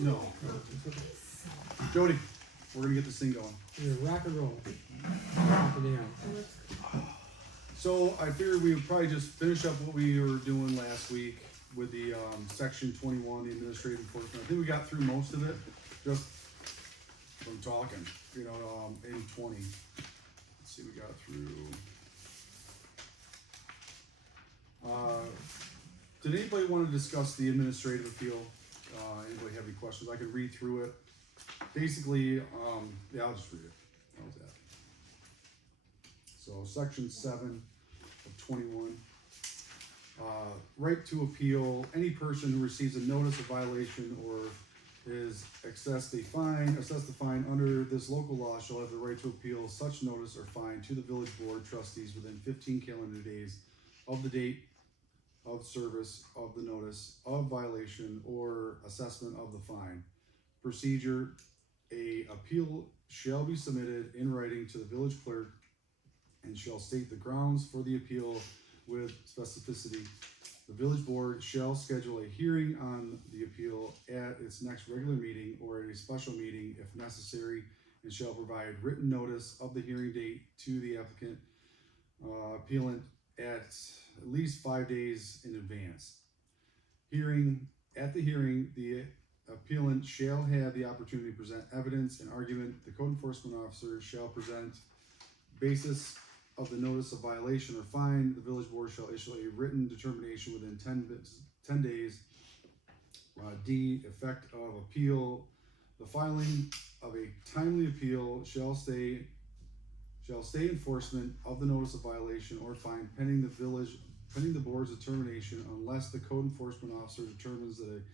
No. Jody, we're gonna get this thing going. You're rock and roll. Rock and down. So I figured we would probably just finish up what we were doing last week with the section 21, the administrative enforcement. I think we got through most of it just from talking, you know, in 20. Let's see, we got through. Did anybody want to discuss the administrative appeal? Anybody have any questions? I could read through it. Basically, yeah, I'll just read it. How's that? So section 7 of 21. Right to appeal. Any person who receives a notice of violation or is assessed the fine under this local law shall have the right to appeal such notice or fine to the village board trustees within 15 calendar days of the date of service of the notice of violation or assessment of the fine. Procedure: a appeal shall be submitted in writing to the village clerk and shall state the grounds for the appeal with specificity. The village board shall schedule a hearing on the appeal at its next regular meeting or at a special meeting if necessary, and shall provide written notice of the hearing date to the applicant, appellant at least 5 days in advance. At the hearing, the appellant shall have the opportunity to present evidence and argument. The code enforcement officer shall present basis of the notice of violation or fine. The village board shall issue a written determination within 10 days. D, effect of appeal. The filing of a timely appeal shall stay enforcement of the notice of violation or fine pending the board's determination, unless the code enforcement officer determines that an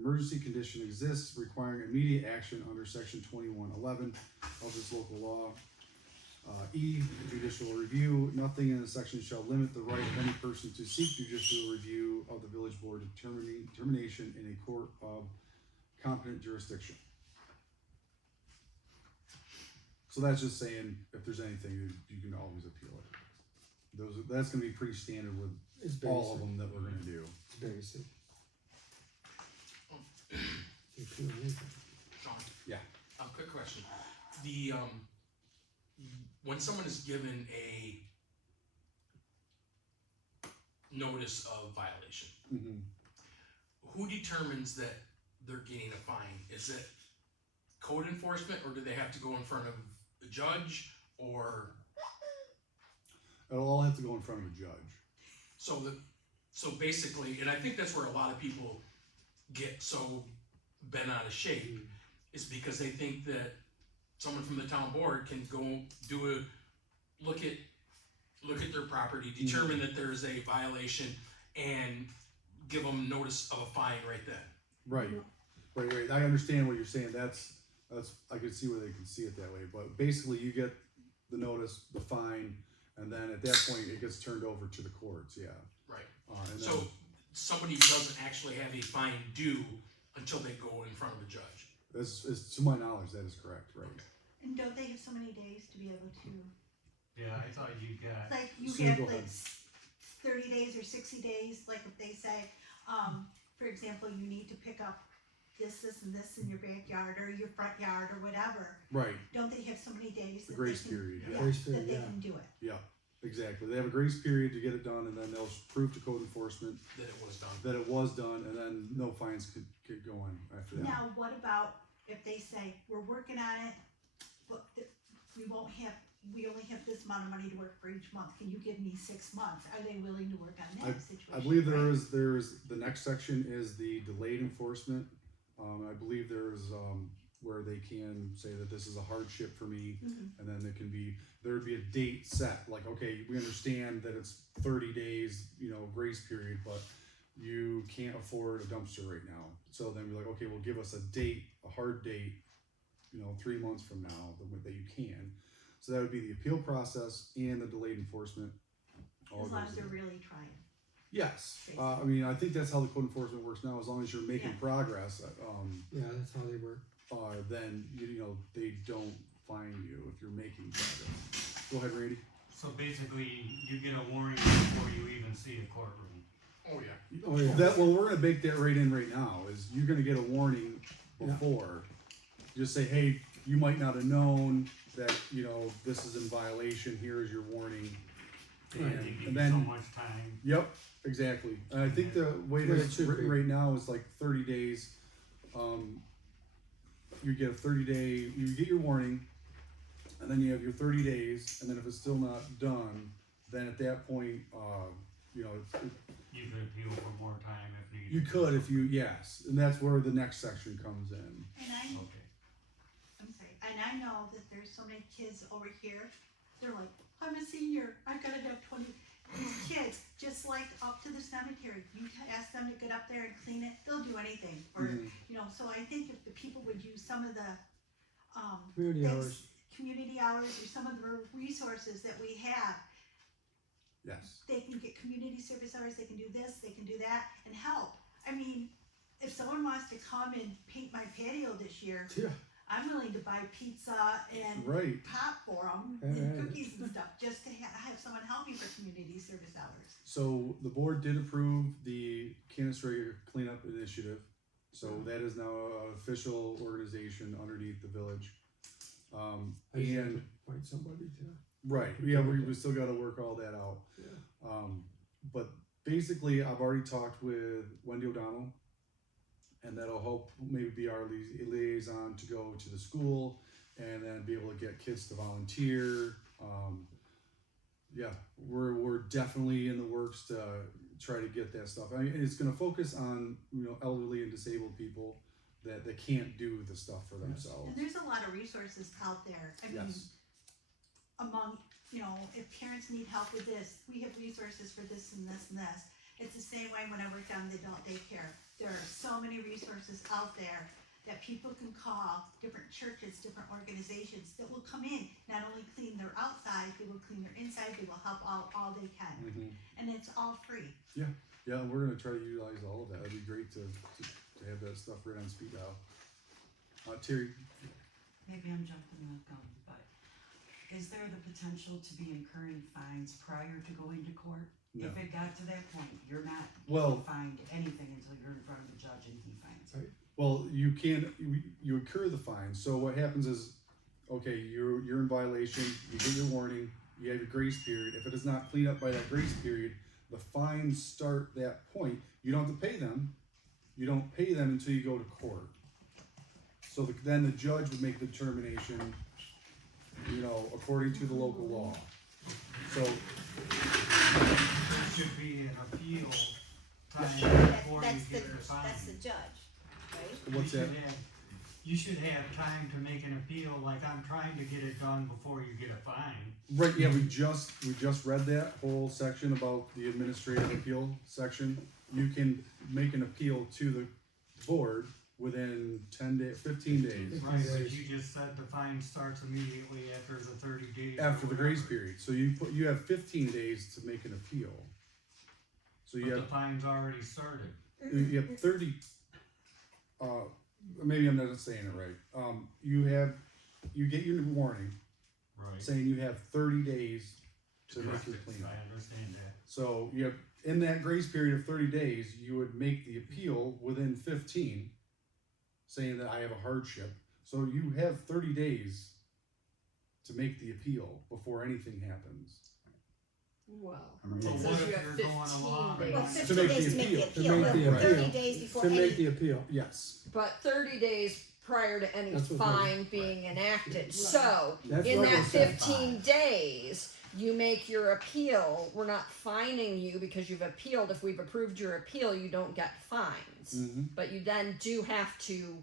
emergency condition exists requiring immediate action under section 2111 of this local law. E, judicial review. Nothing in the section shall limit the right of any person to seek judicial review of the village board determination in a court of competent jurisdiction. So that's just saying if there's anything, you can always appeal it. That's going to be pretty standard with all of them that we're going to do. It's basic. Sean? Yeah. Quick question. The, when someone is given a notice of violation, who determines that they're getting a fine? Is it code enforcement, or do they have to go in front of a judge, or? It'll all have to go in front of a judge. So basically, and I think that's where a lot of people get so bent out of shape, is because they think that someone from the town board can go look at their property, determine that there's a violation, and give them notice of a fine right then. Right. I understand what you're saying. That's I can see where they can see it that way. But basically, you get the notice, the fine, and then at that point, it gets turned over to the courts. Yeah. Right. And So somebody doesn't actually have a fine due until they go in front of a judge. To my knowledge, that is correct. Right. Okay. And don't they have so many days to be able to, Yeah, I thought you got. like, you So have go like ahead. 30 days or 60 days, like if they say, for example, you need to pick up this and this in your backyard or your front yard or whatever. Right. Don't they have so many days The that grace they can, period. yeah, Grace period, that they yeah. can do it? Yeah. Exactly. They have a grace period to get it done, and then they'll prove to code enforcement That it was done. that it was done, and then no fines could get going after that. Now, what about if they say, we're working on it, but we only have this amount of money to work for each month, can you give me 6 months? Are they willing to work on that situation? I believe right? there's the next section is the delayed enforcement. I believe there's where they can say that this is a hardship for me, and then there would be a date set, like, okay, we understand that it's 30 days, grace period, but you can't afford a dumpster right now. So then we're like, okay, well, give us a date, a hard date, 3 months from now that you can. So that would be the appeal process and the delayed enforcement. As long as they're really trying. Yes, I think that's how the code enforcement works now. As long as you're making progress, Yeah, that's how they work. then they don't fine you if you're making progress. Go ahead, Randy. So basically, you get a warning before you even see the courtroom. Oh yeah. Oh, yeah. We're gonna bake that right in right now. Is you're gonna get a warning before. Just say, hey, you might not have known that, you know, this is in violation, here is your warning. They And, give you and so then, much time. yep, exactly. And I think the way Well, that it it's should written be. right now is like 30 days. You get a 30-day, you get your warning, and then you have your 30 days, and then if it's still not done, then at that point, you know, You could appeal for more time if needed. you could if you, yes, and that's where the next section comes in. And Okay. I'm sorry, and I know that there's so many kids over here, they're like, I'm a senior, I gotta have 20, these kids, just like up to the cemetery, you ask them to get up there and clean it, they'll do anything, or, Mhm. you know, so I think if the people would use some of the, Community things- hours. community hours, or some of the resources that we have, Yes. they can get community service hours, they can do this, they can do that, and help. I mean, if someone wants to come and paint my patio this year, Yeah. I'm willing to buy pizza and Right. pop for them, Yeah, and yeah. cookies and stuff, just to have someone help me for community service hours. So the board did approve the canister cleanup initiative. So that is now an official organization underneath the village. I just have And to find somebody to. right, yeah, we still got to work all that out. Yeah. But basically, I've already talked with Wendy O'Donnell, and that'll help maybe be our liaison to go to the school and then be able to get kids to volunteer. Yeah, we're definitely in the works to try to get that stuff. I mean, it's going to focus on, you know, elderly and disabled people that can't do the stuff for themselves. And there's a lot of resources out there. I mean, Yes. among, you know, if parents need help with this, we have resources for this and this and this. It's the same way when I worked on the adult daycare. There are so many resources out there that people can call, different churches, different organizations that will come in, not only clean their outside, they will clean their inside, they will help out all they can. Mhm. And it's all free. Yeah, and we're gonna try to utilize all of that. It'd be great to have that stuff right on speed dial. Terry, Maybe I'm jumping the gun, but is there the potential to be incurring fines prior to going to court? No. If it got to that point, you're not Well- fined anything until you're in front of the judge and he fines you. well, you incur the fine. So what happens is, okay, you're in violation. You get your warning. You have your grace period. If it is not cleaned up by that grace period, the fines start that point. You don't have to pay them. You don't pay them until you go to court. So then the judge would make the determination, you know, according to the local law. So There should be an appeal time before you That's the, get the fine. that's the judge, right? what's that? You should have time to make an appeal, like I'm trying to get it done before you get a fine. Right, yeah, we just read that whole section about the administrative appeal section. You can make an appeal to the board within 15 days Right, but days. you just said the fine starts immediately after the 30 days. or after the grace whatever. period. So you have 15 days to make an appeal. So But you the have fine's already started. 30. Maybe I'm not saying it right. You get your warning Right. saying you have 30 days to make your cleanup. I understand that. So you have, in that grace period of 30 days, you would make the appeal within 15, saying that I have a hardship. So you have 30 days to make the appeal before anything happens. Well, But it what says you if have you're going 15 along days. Well, and- 15 make days the to make the appeal. appeal, To make the but 30 appeal. days before To any. make the appeal. Yes. But 30 days prior to any That's what fine being enacted. So, That's in what that we said. 15 days, you make your appeal. We're not fining you because you've appealed. If we've approved your appeal, you don't get fines. Mm-hmm. But you then do have to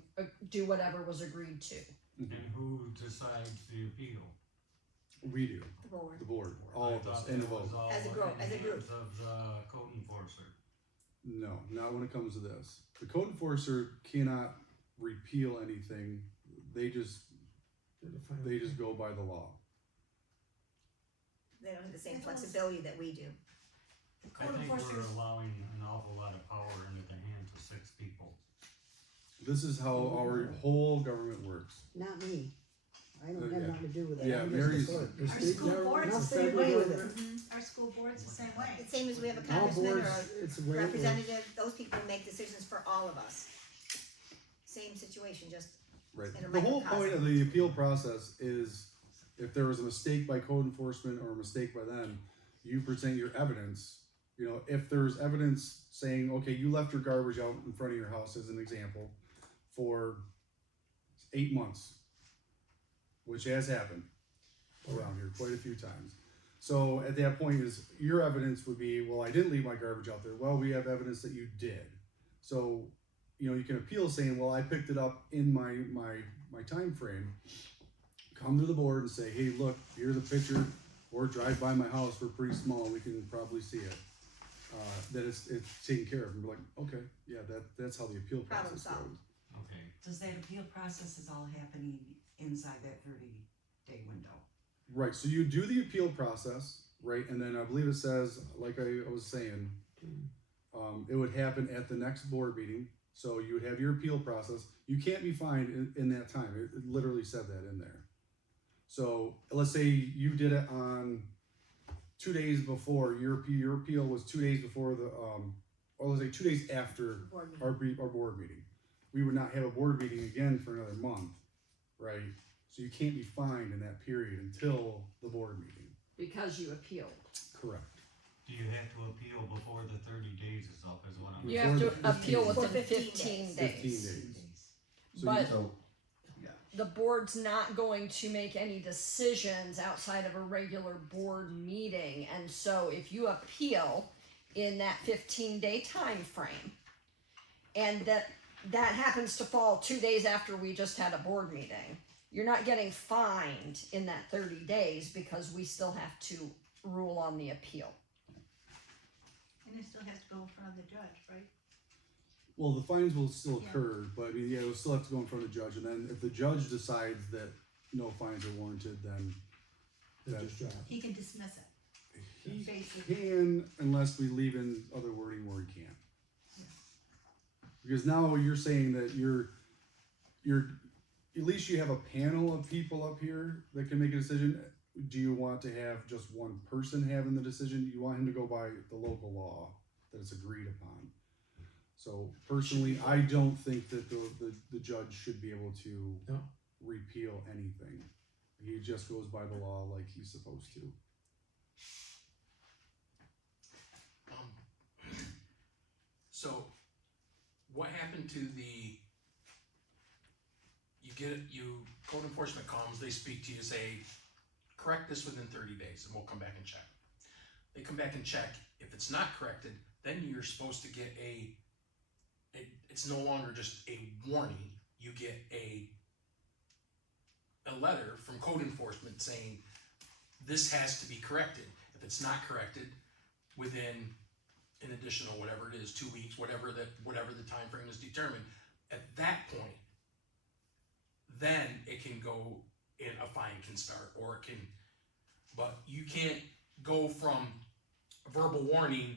do whatever was agreed to. And who decides the appeal? We do. The board. The board. All I of us. thought And a that was vote. all As a in group, the as a group. hands of the code enforcer. No, not when it comes to this. The code enforcer cannot repeal anything. They just go by the law. They don't have the same It was- flexibility that we do. The I code think we're enforcers, allowing an awful lot of power into the hands of 6 people. This is how our whole government works. Not me. I don't Yeah. have nothing to do with it. Yeah, I'm just Mary's- the clerk. The Our state school government- board's the not same federal way with government. it. our school board's the same way. The same as we have a All congressman or boards, a it's the way it works. representative, those people make decisions for all of us. same situation, just Right. in a The whole point of microcosm. the appeal process is if there was a mistake by code enforcement or a mistake by them, you present your evidence. You know, if there's evidence saying, okay, you left your garbage out in front of your house as an example for 8 months, which has happened around here quite a few times. So at that point is your evidence would be, well, I didn't leave my garbage out there. Well, we have evidence that you did. So, you know, you can appeal saying, well, I picked it up in my time frame. Come to the board and say, hey, look, here's a picture, or drive by my house. We're pretty small. We can probably see it. That it's taken care of. And we're like, okay, yeah, that's how the appeal Problem process solved. goes. Okay. Does that appeal process is all happening inside that 30-day window? Right. So you do the appeal process, right, and then I believe it says, like I was saying, it would happen at the next board meeting. So you would have your appeal process. You can't be fined in that time. It literally said that in there. So let's say you did it on 2 days before your appeal was 2 days before the or let's say 2 days after Board meeting. our board meeting. We would not have a board meeting again for another month, right? So you can't be fined in that period until the board meeting. Because you appealed. Correct. Do you have to appeal before the 30 days is up is what I'm. You have to Before the appeal 15 within 15 15 days. days. 15 days. So But So, the board's not going to make any decisions outside of a regular board meeting. And so if you appeal in that 15-day time frame, and that happens to fall 2 days after we just had a board meeting, you're not getting fined in that 30 days because we still have to rule on the appeal. And it still has to go in front of the judge, right? well, the fines will still Yeah. occur, but I mean, yeah, it'll still have to go in front of the judge, and then if the judge decides that no fines are warranted, then They that just drop. He can dismiss it, he basically. can, unless we leave in other wording where he can't. Because now you're saying that you're, at least you have a panel of people up here that can make a decision. Do you want to have just one person having the decision? You want him to go by the local law that it's agreed upon. So personally, I don't think that the judge should be able to No. repeal anything. He just goes by the law like he's supposed to. So, what happened to code enforcement comes, they speak to you, say, correct this within 30 days and we'll come back and check. They come back and check. If it's not corrected, then you're supposed to get it's no longer just a warning. You get a letter from code enforcement saying this has to be corrected. If it's not corrected within an additional whatever it is, 2 weeks, whatever the time frame is determined, at that point, then it can go in, a fine can start, or it can, but you can't go from a verbal warning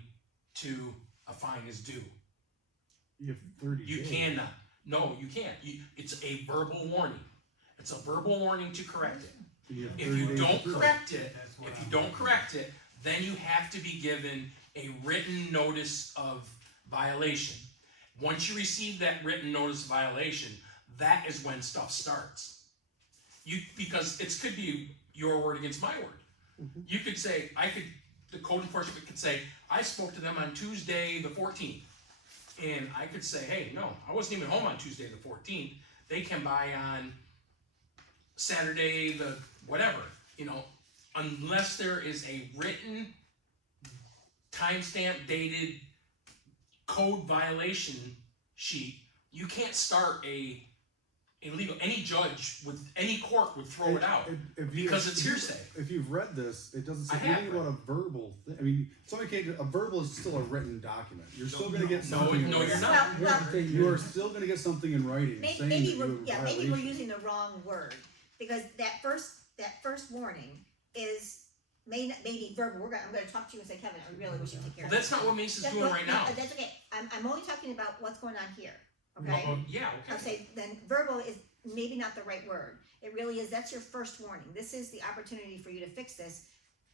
to a fine is due. You have 30 You days. cannot. No, you can't. It's a verbal warning. It's a verbal warning to correct it. You have If 30 you days don't to do it. correct it, That's what if you I'm don't thinking. correct it, then you have to be given a written notice of violation. Once you receive that written notice of violation, that is when stuff starts. Because it could be your word against my word. You could say, the code enforcement could say, I spoke to them on Tuesday the 14th. And I could say, hey, no, I wasn't even home on Tuesday the 14th. They came by on Saturday the whatever, unless there is a written, timestamp dated code violation sheet, you can't start a legal, any judge with any court would throw it out If you- because it's hearsay. If you've read this, it doesn't say I have anything about a verbal thing. I mean, somebody can't. A verbal is still a written document. You're still going to get No, something. no, in you're writing. not. Here's the thing, You are still going to get something in writing saying Maybe that we're, you have a maybe we're violation. using the wrong word, because that first warning may be verbal. I'm gonna talk to you and say, Kevin, I really wish you'd take care Well, of that's not what Mace is doing right now. That's okay, I'm only talking about what's going on here, okay? Well, yeah, I'll okay. say, then verbal is maybe not the right word. It really is, that's your first warning. This is the opportunity for you to fix this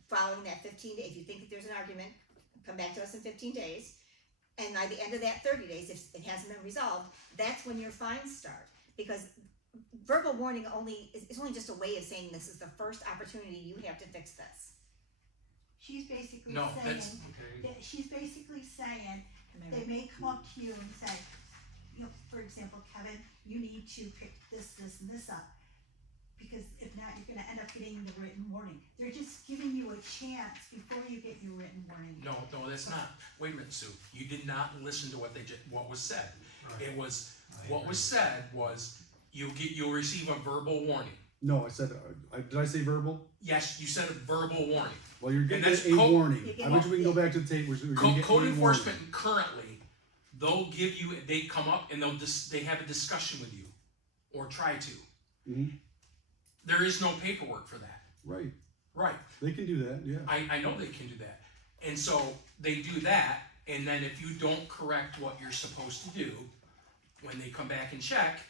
following that 15 days. If you think that there's an argument, come back to us in 15 days. And by the end of that 30 days, if it hasn't been resolved, that's when your fines start. Because verbal warning is only just a way of saying this is the first opportunity you have to fix this. She's basically No, saying, that's, Okay, she's basically saying, Am I they right? may come up to you and say, you know, for example, Kevin, you need to pick this, and this up. Because if not, you're gonna end up getting the written warning. They're just giving you a chance before you get your written warning. no, that's not. Wait a minute, Sue. You did not listen to what was said. right. It was, I what agree. was said was, you'll receive a verbal warning. No, I said, did I say verbal? Yes, you said a verbal warning. Well, you're getting that's a warning. You're I getting- bet you we can go back to the tape, we're gonna get a Code warning. enforcement currently, they come up and they have a discussion with you, or try to. Mhm. There is no paperwork for that. Right, Right. they can do that, yeah. I know they can do that. And so they do that, and then if you don't correct what you're supposed to do, when they come back and check,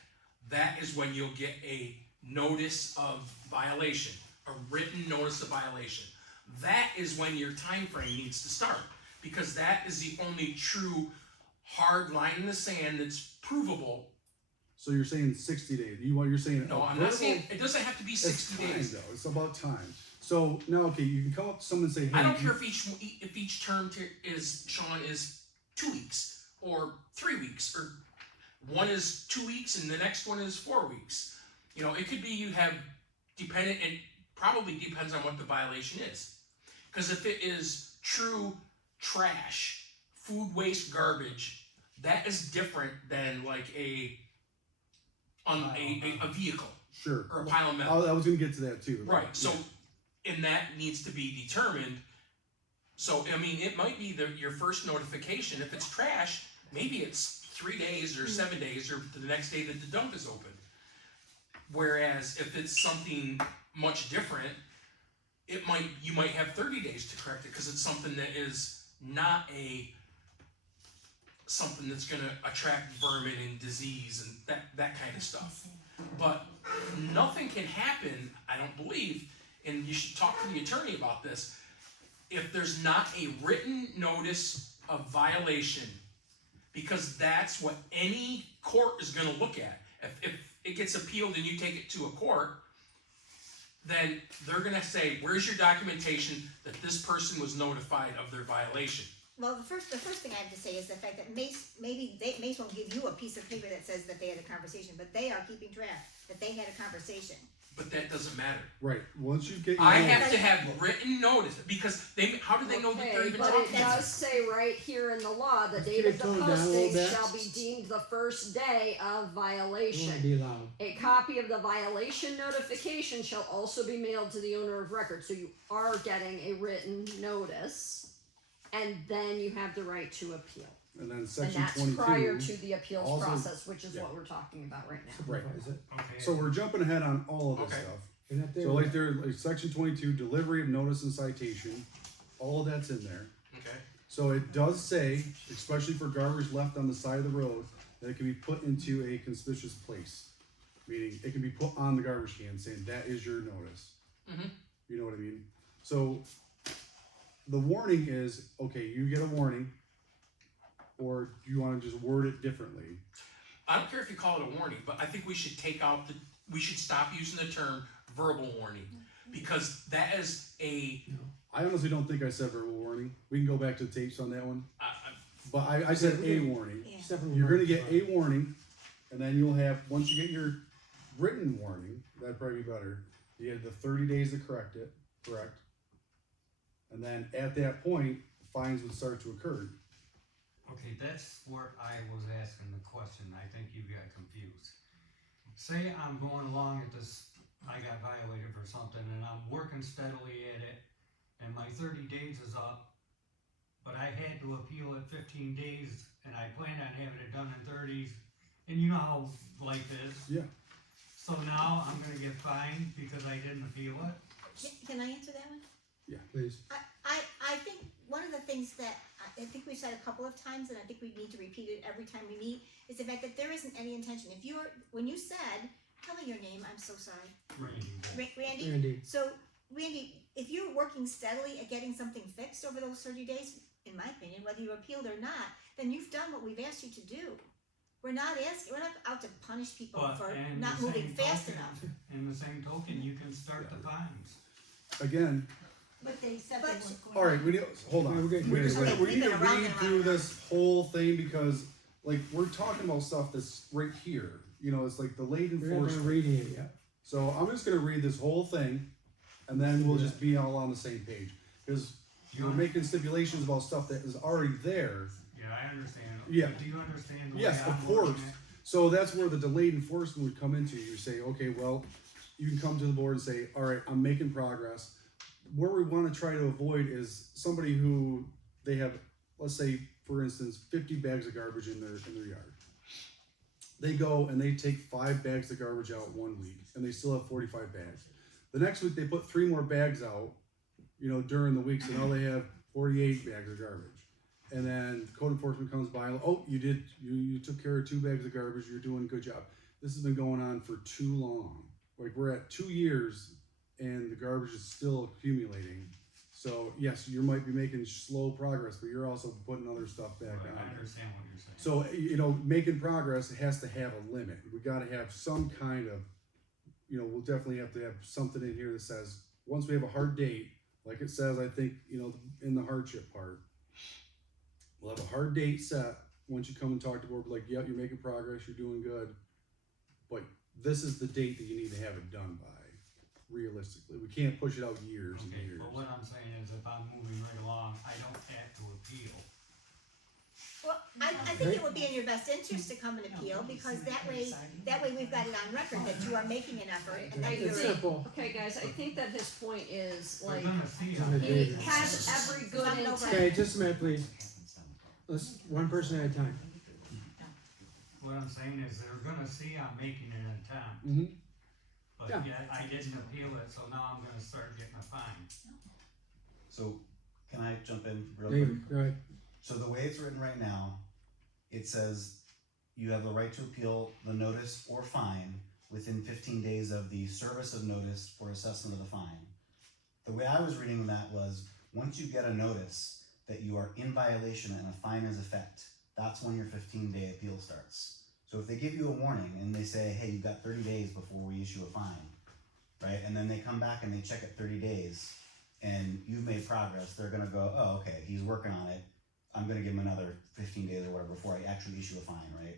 that is when you'll get a notice of violation, a written notice of violation. That is when your time frame needs to start, because that is the only true hard line in the sand that's provable. So you're saying 60 days, you're saying. No, a I'm not verbal- saying, it doesn't have to be It's 60 time days. though, it's about time. So now, okay, you can come up to someone and say, hey. I don't you- care if each term is, Sean, is 2 weeks or 3 weeks, or one is 2 weeks and the next one is 4 weeks. You know, it could be you have it probably depends on what the violation is. Because if it is true trash, food waste, garbage, that is different than like a vehicle Sure. or a pile of metal. I was gonna get to that too. Right, so, Yeah. and that needs to be determined. So, I mean, it might be your first notification. If it's trash, maybe it's 3 days or 7 days or the next day that the dump is open. Whereas if it's something much different, you might have 30 days to correct it, because it's something that is not something that's gonna attract vermin and disease and that kind of stuff. But nothing can happen, I don't believe, and you should talk to the attorney about this, if there's not a written notice of violation, because that's what any court is gonna look at. If it gets appealed and you take it to a court, then they're gonna say, where's your documentation that this person was notified of their violation? Well, the first thing I have to say is the fact that Mace won't give you a piece of paper that says that they had a conversation, but they are keeping track that they had a conversation. But that doesn't matter. Right, once you get. your I notice- have to have written notice, because how do they know that they're Okay, even but talking? it does say right here in the law, the Let's date get of it the toned down a little posting bit. shall be deemed the first day of You wanna violation. be loud. A copy of the violation notification shall also be mailed to the owner of record, so you are getting a written notice, and then you have the right to appeal. And then And section that's 22. prior to the appeals also- process, which is yeah. what we're talking about right now. Right. Is it? Okay. So we're jumping ahead on all of this Okay. stuff. Isn't that there? So like section 22, delivery of notice and citation, all of that's in there. Okay. So it does say, especially for garbage left on the side of the road, that it can be put into a conspicuous place. Meaning, it can be put on the garbage can saying, that is your notice. Mhm. You know what I mean? So, the warning is, okay, you get a warning, or do you wanna just word it differently? I don't care if you call it a warning, but I think we should we should stop using the term verbal warning, because that is I honestly don't think I said verbal warning. We can go back to the tapes on that one. I- But I said a warning. Yeah. Separate You're gonna remarks, get a warning, and then you'll have, once you get your written warning, that'd probably be better. You have the 30 days to correct it, correct? And then at that point, fines would start to occur. Okay, that's where I was asking the question, I think you got confused. Say I'm going along at this, I got violated for something and I'm working steadily at it, and my 30 days is up, but I had to appeal at 15 days, and I plan on having it done in 30s, and you know how life is. Yeah. So now I'm gonna get fined because I didn't appeal it? Can I answer that one? Please. I think one of the things that I think we've said a couple of times, and I think we need to repeat it every time we meet, is the fact that there isn't any intention. When you said, tell me your name, I'm so sorry. Randy. Randy? Randy. So, Randy, if you're working steadily at getting something fixed over those 30 days, in my opinion, whether you appealed or not, then you've done what we've asked you to do. We're not out to punish people But for in not the moving same fast token- enough. In the same token, you can start the fines. Again, But they said they But- weren't going. alright, we need, hold on. We're getting We rid just of gotta- it. we We've need been to around read and through around. this whole thing because, like, we're talking about stuff that's right here. You know, it's like the late We're not gonna enforcement. reading it yet. So I'm just gonna read this whole thing, and then we'll just be all on the same page. Cause you're making stipulations about stuff that is already there. Yeah, I understand. Yeah. But do you understand the way Yes, of I'm looking course. at- So that's where the delayed enforcement would come into. You say, okay, well, you can come to the board and say, all right, I'm making progress. Where we wanna try to avoid is somebody who, they have, let's say, for instance, 50 bags of garbage in their yard. They go and they take 5 bags of garbage out one week, and they still have 45 bags. The next week, they put 3 more bags out, you know, during the week, so now they have 48 bags of garbage. And then code enforcement comes by, oh, you took care of 2 bags of garbage, you're doing a good job. This has been going on for too long. Like, we're at 2 years, and the garbage is still accumulating. So, yes, you might be making slow progress, but you're also putting other stuff back Right, I on. understand what you're saying. So, you know, making progress has to have a limit. We gotta have some kind of, you know, we'll definitely have to have something in here that says, once we have a hard date, like it says, I think, you know, in the hardship part, we'll have a hard date set, once you come and talk to the board, like, yeah, you're making progress, you're doing good, but this is the date that you need to have it done by, realistically. We can't push it out years and Okay, years. but what I'm saying is if I'm moving right along, I don't have to appeal. Well, I think it would be in your best interest to come and appeal, because that way we've got it on record that you are making an effort and that I you're. It's simple. Okay, guys, I think that his point is They're like, gonna see on the he data. has every good Something over. intent. Okay, just a minute, please. Let's, one person at a time. What I'm saying is they're gonna see I'm making an attempt, Mm-hmm. but Yeah. yet I didn't appeal it, so now I'm gonna start getting a fine. So, can I jump in real quick? David, go ahead. So the way it's written right now, it says you have the right to appeal the notice or fine within 15 days of the service of notice or assessment of the fine. The way I was reading that was, once you get a notice that you are in violation and a fine is effect, that's when your 15-day appeal starts. So if they give you a warning and they say, hey, you've got 30 days before we issue a fine, right? And then they come back and they check at 30 days and you've made progress, they're gonna go, oh, okay, he's working on it. I'm gonna give him another 15 days or whatever before I actually issue a fine, right?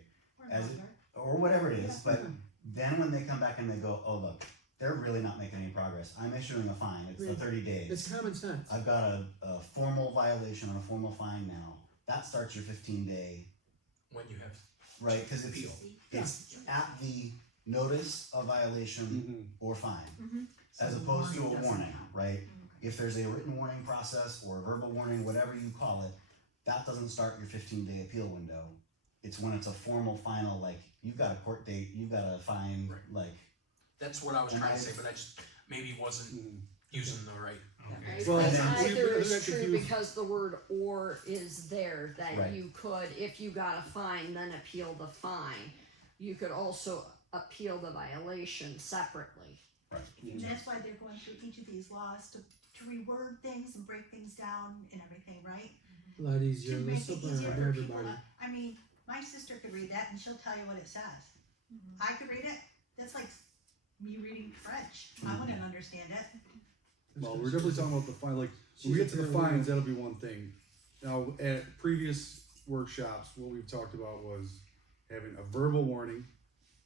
As it- or whatever it is, but then when they come back and they go, oh, look, they're really not making any progress. I'm issuing a fine, it's the 30 days. It's common sense. I've got a formal violation and a formal fine now. That starts your 15-day, When you have right? Cause appeal. it's at the notice of violation Mm-hmm. or fine, Mhm. as So the opposed to a warning doesn't warning, count. right? If there's a written warning process or a verbal warning, whatever you call it, that doesn't start your 15-day appeal window. It's when it's a formal final, like, you've got a court date, you've got a fine, Right. like, That's what I was And trying to I- say, but I just maybe wasn't Mm-hmm. using the right. Okay. Well, Because then- either we- is we're true confused. because the word or is there, that Right. you could, if you got a fine, then appeal the fine. You could also appeal the violation separately. And that's why they're going through each of these laws to reword things and break things down and everything, right? A lot easier, To less make it simple easier for for people everybody. to, I mean, my sister could read that and she'll tell you what it says. I could read it, that's like me reading French, I wouldn't understand it. Well, we're definitely talking about the fine, like, when She's we a get to the paralegal. fines, that'll be one thing. Now, at previous workshops, what we've talked about was having a verbal warning,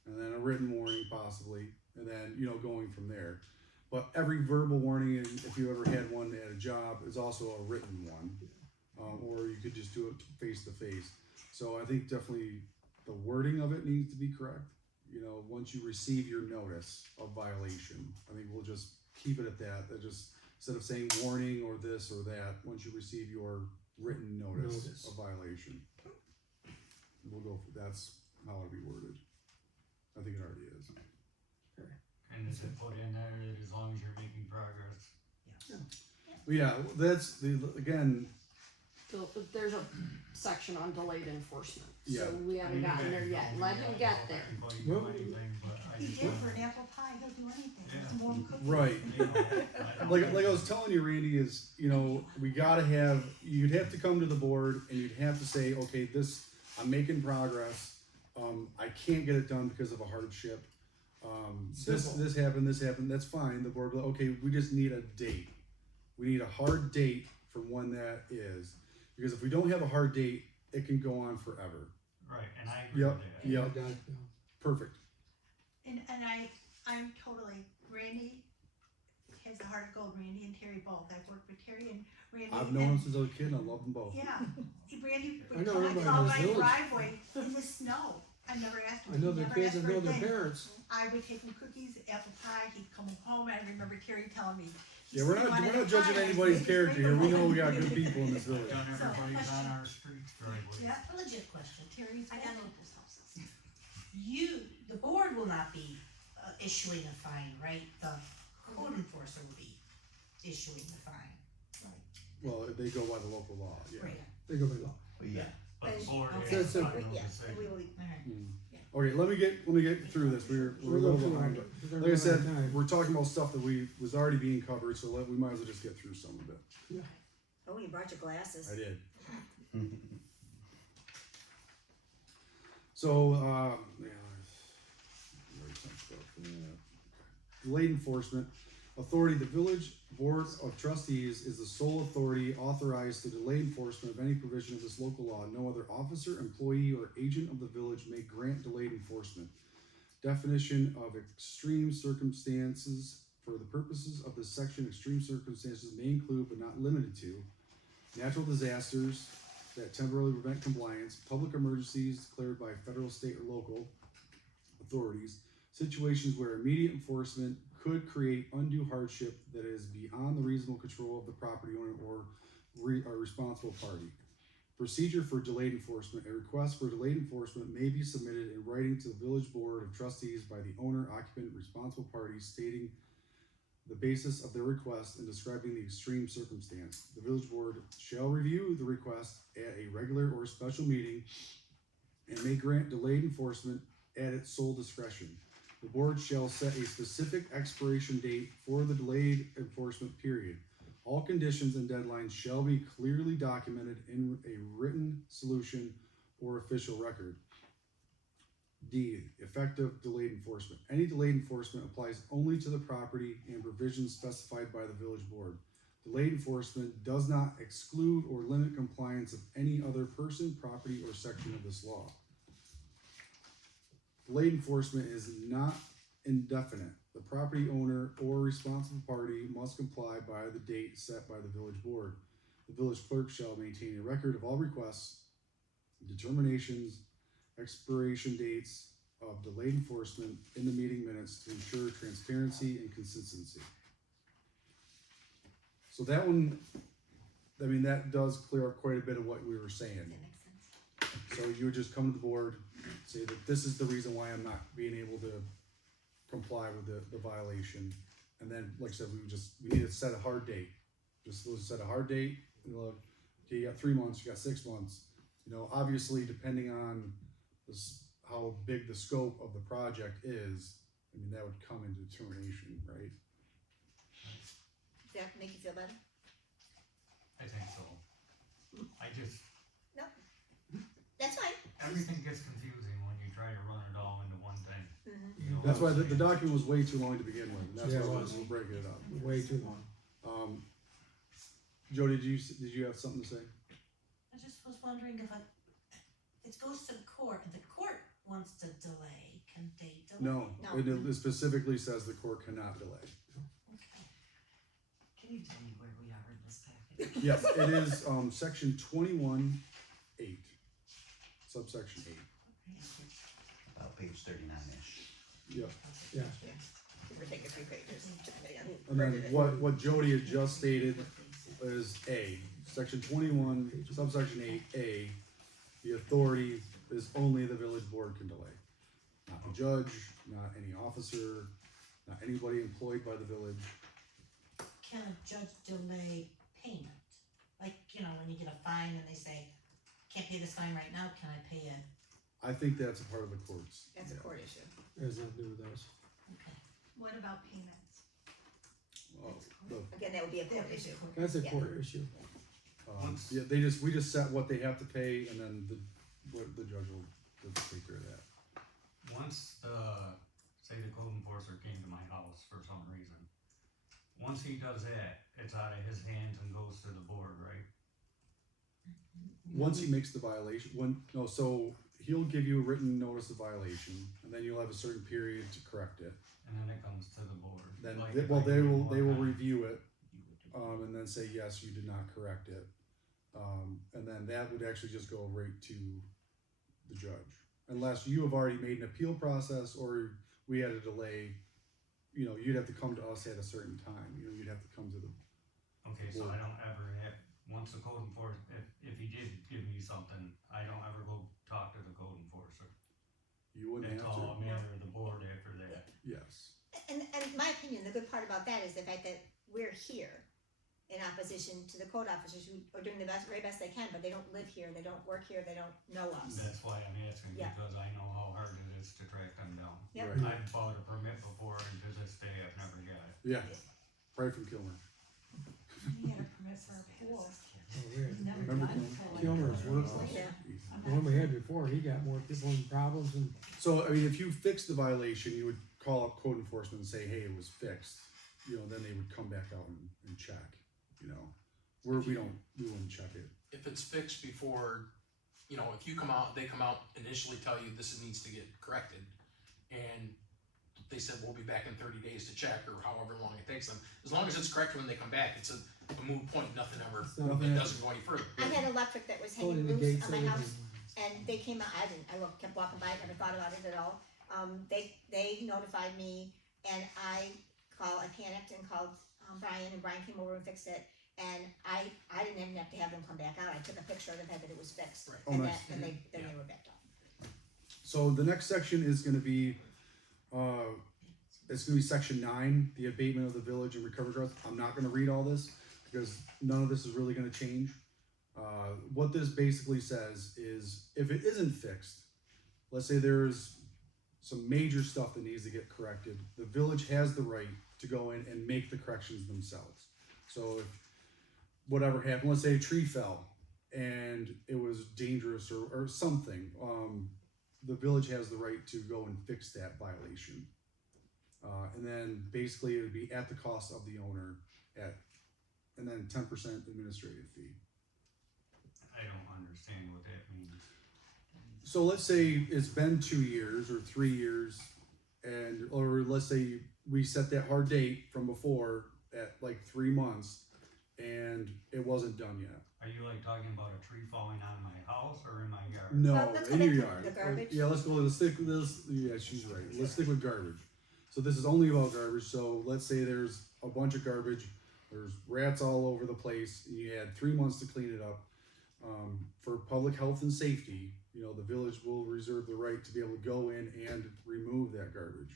and then a written warning possibly, and then, you know, going from there. But every verbal warning, and if you ever had one at a job, is also a written one. Or you could just do it face to face. So I think definitely the wording of it needs to be correct. You know, once you receive your notice of violation, I think we'll just keep it at that. That just, instead of saying warning or this or that, once you receive your written notice Notice. of violation. We'll go for, that's how it'll be worded. I think it already is. And is it put in there that as long as you're making progress? But yeah, that's the, again, There's a section on delayed enforcement, Yeah. so we haven't gotten there yet, let him get there. Technically do Well, anything, but I I He just did don't for know. an apple pie, he'll do anything, Yeah. some warm cookies. Right. You know, I don't Like know. I was telling you, Randy, is, you know, we gotta have, you'd have to come to the board and you'd have to say, okay, this, I'm making progress. I can't get it done because of a hardship. Simple. This happened, that's fine. The board will, okay, we just need a date. We need a hard date for when that is. Because if we don't have a hard date, it can go on forever. Right, and I agree Yep, with that. yep. Yeah, yeah. Perfect. And I'm totally, Randy has the heart of gold, Randy and Terry both, I've worked with Terry and Randy. I've known him since I was a kid and I love them both. Yeah, Randy I would know come everybody out in my this village. driveway in the snow, I never asked him, I know he the never kids, asked I for know a their thing. parents. I would take him cookies, apple pie, he'd come home, I remember Terry telling me. Yeah, we're not judging anybody's character here. We know we got good people in this village. Done everybody's on our streets driveway. Yeah, A legit question. Terry's. I gotta know what this house is. The board will not be issuing a fine, right? The code enforcer will be issuing the fine. Well, they go by the local law, yeah. Right. They go by law. But yeah, But the board Okay. has So- a final Yeah, decision. we will, Alright. Okay, let me get through this. We're a little behind. But like I said, we're talking about stuff that was already being covered, so we might as well just get through some of it. oh, you brought your glasses. I did. So, yeah, there's some stuff for that. Delayed enforcement authority. The village board of trustees is the sole authority authorized to delay enforcement of any provision of this local law. No other officer, employee, or agent of the village may grant delayed enforcement. Definition of extreme circumstances. For the purposes of this section, extreme circumstances may include, but not limited to, natural disasters that temporarily prevent compliance, public emergencies declared by federal, state, or local authorities, situations where immediate enforcement could create undue hardship that is beyond the reasonable control of the property owner or a responsible party. Procedure for delayed enforcement. A request for delayed enforcement may be submitted in writing to the village board of trustees by the owner, occupant, responsible party, stating the basis of their request and describing the extreme circumstance. The village board shall review the request at a regular or special meeting and may grant delayed enforcement at its sole discretion. The board shall set a specific expiration date for the delayed enforcement period. All conditions and deadlines shall be clearly documented in a written solution or official record. D, effective delayed enforcement. Any delayed enforcement applies only to the property and provisions specified by the village board. Delayed enforcement does not exclude or limit compliance of any other person, property, or section of this law. Delayed enforcement is not indefinite. The property owner or responsible party must comply by the date set by the village board. The village clerk shall maintain a record of all requests, determinations, expiration dates of delayed enforcement in the meeting minutes to ensure transparency and consistency. So that one, I mean, that does clear up quite a bit of what we were saying. That makes sense. So you would just come to the board, say that this is the reason why I'm not being able to comply with the violation. And then, like I said, we need to set a hard date. Just set a hard date, and look, okay, you got 3 months, you got 6 months. You know, obviously, depending on how big the scope of the project is, I mean, that would come into determination, right? Does that make you feel better? I think so. No. That's fine. Everything gets confusing when you try to run it all into one thing. Mhm. You know That's why what I'm the saying? document was way too long to begin with, and that's Yeah, it why was. we're breaking it up. Way too long. Jody, did you have something to say? I just was wondering if it goes to the court, and the court wants to delay, can they delay? No, No. it specifically says the court cannot delay. Okay. Can you tell me where we are in this packet? Yes, it is, section 21(8), subsection 8. about page 39-ish. Yeah. Yeah. We're taking a few pages. And then what Jody had just stated is A, section 21, subsection 8A, the authority is only the village board can delay. Not the judge, not any officer, not anybody employed by the village. Can a judge delay payment? Like, when you get a fine and they say, can't pay this fine right now, can I pay it I think that's a part of the courts. That's a Yeah. court issue. Has nothing to do with us. What about payments? Again, that would be a court issue. That's a Yeah. court issue. Yeah, we just set what they have to pay, and then the judge will take care of that. Once say the code enforcer came to my house for some reason, once he does that, it's out of his hands and goes to the board, right? Once he makes the violation, so he'll give you a written notice of violation, and then you'll have a certain period to correct it. And then it comes to the board. Then, Like they if I give you will one time. review it, and then say, yes, you did not correct it. And then that would actually just go right to the judge. Unless you have already made an appeal process, or we had a delay, you'd have to come to us at a certain time, you'd have to come to the, Okay, so I don't ever have, once the code enforcer, if he did give me something, I don't ever go talk to the code enforcer. you wouldn't It's have all a to, matter of the board after that. yes. And my opinion, the good part about that is the fact that we're here in opposition to the code officers who are doing the very best they can, but they don't live here, they don't work here, they don't know us. That's why I'm asking, Yeah. because I know how hard it is to track them down. Yep. Right. I've bought a permit before, and to this day, I've never got it. Yeah, right from Kilmer. We had a permit for a pool. Oh, we had- Never Remember done Kilmer? for like- Kilmer's worthless. Yeah. The one we had before, he got more people in problems and So, I mean, if you fix the violation, you would call up code enforcement and say, hey, it was fixed. Then they would come back out and check, where we wouldn't check it. If it's fixed before, if you come out, they come out, initially tell you this needs to get corrected, and they said, we'll be back in 30 days to check, or however long it takes them, as long as it's correct when they come back, it's a moot point, nothing ever, Nothing- it doesn't go any further. I had electric that was pulling hanging the loose gates on my and house, everything. and they came out, I kept walking by it, never thought about it at all. They notified me, and I panicked and called, Brian, and Brian came over and fixed it, and I didn't even have to have them come back out, I took a picture of the fact that it was fixed. Right. Oh, And nice. then they were backed off. So the next section is gonna be, it's gonna be section 9, the abatement of the village and recovery growth. I'm not gonna read all this, because none of this is really gonna change. What this basically says is, if it isn't fixed, let's say there's some major stuff that needs to get corrected, the village has the right to go in and make the corrections themselves. So if whatever happened, let's say a tree fell and it was dangerous or something, the village has the right to go and fix that violation. And then basically it would be at the cost of the owner and then 10% administrative fee. I don't understand what that means. So let's say it's been 2 years or 3 years, or let's say we set that hard date from before at like 3 months, and it wasn't done yet. Are you like talking about a tree falling on my house or in my yard? No, Well, let's go in back your to yard. the garbage. Yeah, let's stick with this. Yeah, she's right. Let's stick with garbage. So this is only about garbage. So let's say there's a bunch of garbage. There's rats all over the place. And you had 3 months to clean it up. For public health and safety, the village will reserve the right to be able to go in and remove that garbage.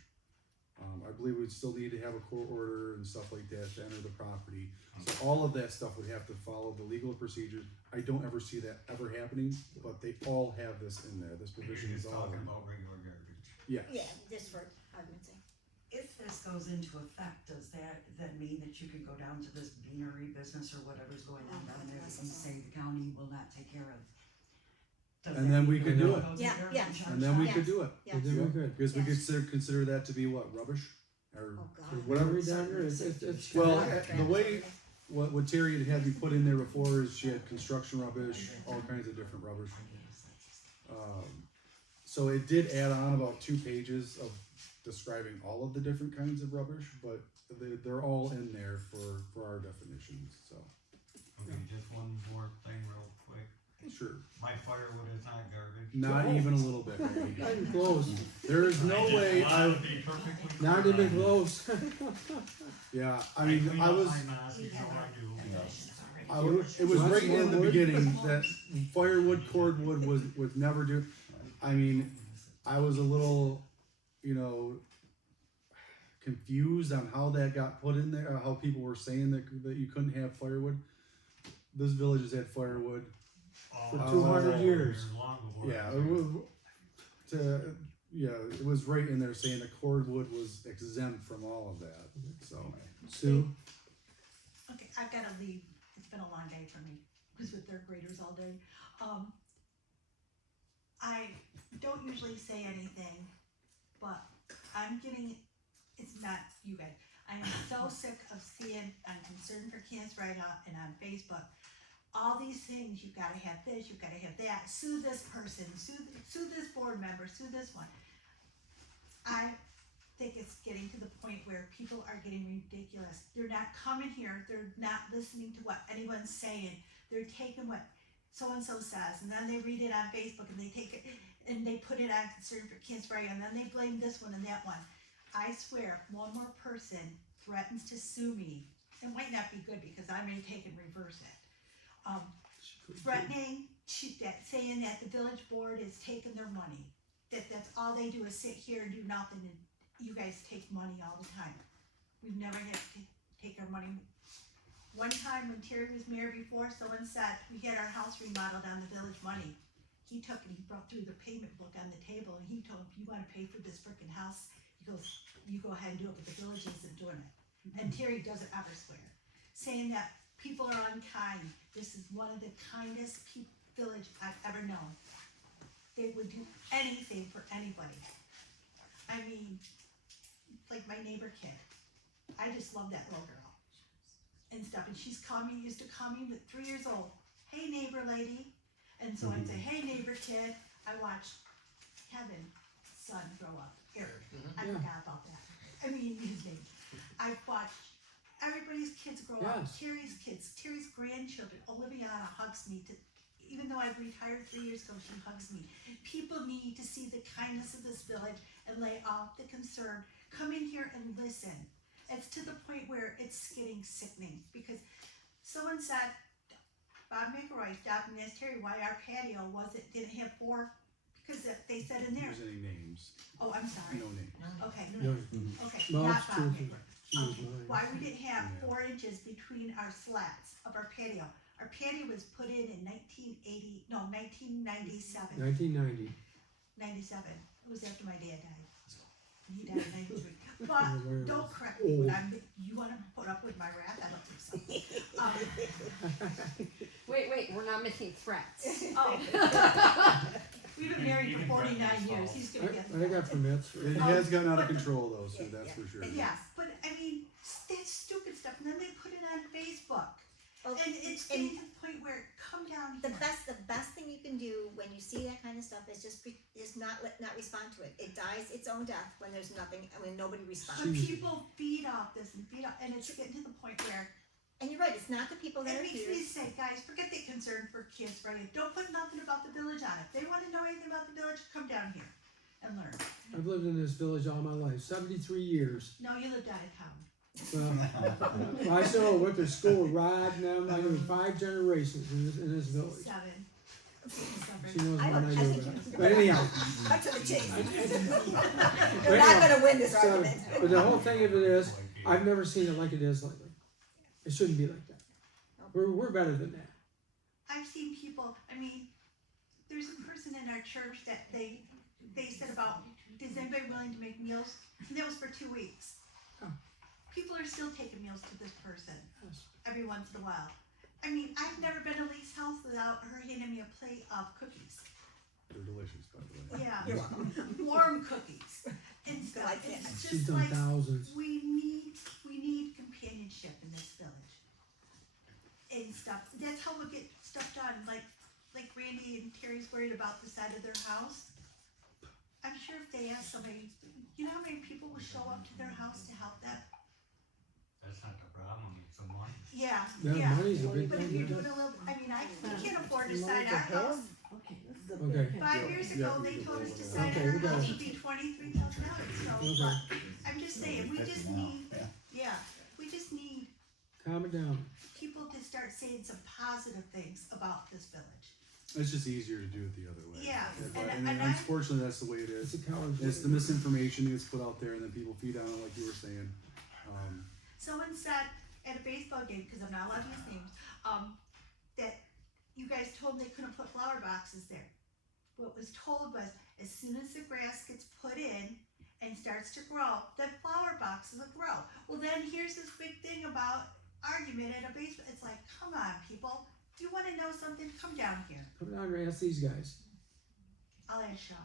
I believe we'd still need to have a court order and stuff like that to enter the property. So all of that stuff would have to follow the legal procedures. I don't ever see that ever happening, but they all have this in there. This You're provision is just all talking in. about regular garbage. Yes. Yeah, just for argument's sake. If this goes into effect, does that then mean that you can go down to this beanery business or whatever's going on down there and say the county will not take care of? Does And that then we mean could the do bill it. goes in Yeah, there yeah. and charge And then we that? could do it. Yeah. Then we could. Because we Yes. consider that to be what, rubbish? Or Oh, God. whatever. Every down there, it's. Well, Water the traps, way- everything. What Terry had me put in there before is she had construction rubbish, all kinds of different rubbish. So it did add on about 2 pages of describing all of the different kinds of rubbish, but they're all in there for our definitions, so, Okay, just one more thing real quick. sure. My firewood is not garbage. Not No. even a little bit, maybe. Not even close, There is no just way wanted I, to be perfectly clear not on even it. close. yeah, I mean, clean I up was, my mess, you know I do. it was Want right some in the more wood? beginning that firewood, cordwood would never do. I mean, I was a little, confused on how that got put in there, or how people were saying that you couldn't have firewood. This village has had firewood. Oh, For long 200 before- years. Long before. Yeah, I was yeah, it was right in there saying the cordwood was exempt from all of that, so. Sue? Okay, I've gotta leave, it's been a long day for me, I was with third graders all day. I don't usually say anything, but I'm getting, it's not you guys, I am so sick of seeing, I'm concerned for Cancer right now and on Facebook, all these things, you gotta have this, you gotta have that, sue this person, sue this board member, sue this one. I think it's getting to the point where people are getting ridiculous. They're not coming here, they're not listening to what anyone's saying. They're taking what so-and-so says, and then they read it on Facebook, and they take it, and they put it on Concern for Cancer, and then they blame this one and that one. I swear, if one more person threatens to sue me, it might not be good, because I may take and reverse it. Threatening, saying that the village board is taking their money. That's all they do is sit here and do nothing, and you guys take money all the time. We've never had to take our money. One time when Terry was mayor before, someone said, we had our house remodeled on the village money. He took and he brought through the payment book on the table, and he told him, if you wanna pay for this frickin' house, he goes, you go ahead and do it, but the village isn't doing it. And Terry doesn't ever swear. Saying that people are unkind, this is one of the kindest village I've ever known. They would do anything for anybody. I mean, like my neighbor kid, I just love that little girl and stuff, and used to call me with 3 years old, hey neighbor lady, and so I'd say, hey neighbor kid. I watched Kevin's son grow up, Eric, I forgot about that, I mean his name. I've watched everybody's kids grow up, Yes. Terry's kids, Terry's grandchildren. Oliviana hugs me even though I've retired 3 years ago, she hugs me. People need to see the kindness of this village and lay off the concern. Come in here and listen. It's to the point where it's getting sickening, because someone said, Bob McElroy stopped and asked Terry why our patio didn't have 4, because they said in there. Use any names, Oh, I'm sorry. no names. Okay, No, okay, well, not it's Bob true. McElroy. She was Okay, mine. why we didn't have Yeah. 4 inches between our slats of our patio. Our patio was put in 1997. 1990. 97. It was after my dad died. He died in 93. But Where don't was- correct me old. when you wanna put up with my wrath? I don't think so. Wait, we're not making threats. We've been married for 49 years. He's gonna get. I got permits. It has gotten out of control though, Sue, that's for sure. Yeah, but I mean, that's stupid stuff, and then they put it on Facebook. Well, And it's getting to the point where, come down The here. best thing you can do when you see that kind of stuff is just not respond to it. It dies its own death when there's nothing, when nobody But responds. people feed off this and feed off, and it's getting to the point where And you're right, it's not the people that it are makes here. me say, guys, forget the concern for kids, right? Don't put nothing about the village on it. If they wanna know anything about the village, come down here and learn. I've lived in this village all my life, 73 years. No, you lived out of town. Well, I still went to school with Rod, and I'm like 5 generations in this village. 7. She knows I more don't- than I I do think about you- it. But anyhow, Cut to the chase. But You're not anyhow, gonna win this so, argument. but the whole thing of it is, I've never seen it like it is lately. It shouldn't be like that. We're better than that. I've seen people, I mean, there's a person in our church that they said about, is anybody willing to make meals? And that was for 2 weeks. Oh. People are still taking meals to this person Yes. every once in a while. I mean, I've never been to Lee's house without her handing me a plate of cookies. They're delicious, by the way. Yeah. You're welcome. Warm cookies and stuff. Like that. It's She's just done like, thousands. we need companionship in this village. And stuff. That's how we get stuff done. Like Randy and Terry's worried about the side of their house. I'm sure if they ask somebody, you know how many people will show up to their house to help them? That's not the problem, it's the money. Yeah, Yeah, yeah. money's a big But if thing. you're Yeah. doing a little, I mean, we can't afford to You sign want our to house. Okay, this is a Okay. big. 5 years ago, Yeah, they we told us can to go sign Okay, our we got house it. would be $23,000, so, Okay. I'm just saying, we just 50 now, need, yeah. yeah, we just need Calm it down. people to start saying some positive things about this village. It's just easier to do it the other way. Yeah, But- and And I- unfortunately, that's the way it It's is. a coward's It's the way. misinformation gets put out there and then people feed on it like you were saying. Someone said at a baseball game, because I'm not allowed to use names, that you guys told them they couldn't put flower boxes there. What was told was, as soon as the grass gets put in and starts to grow, the flower boxes will grow. Well, then here's this big thing about argument at a basement. It's like, come on, people. Do you want to know something? Come down here. Come down and ask these guys. I'll ask Sean.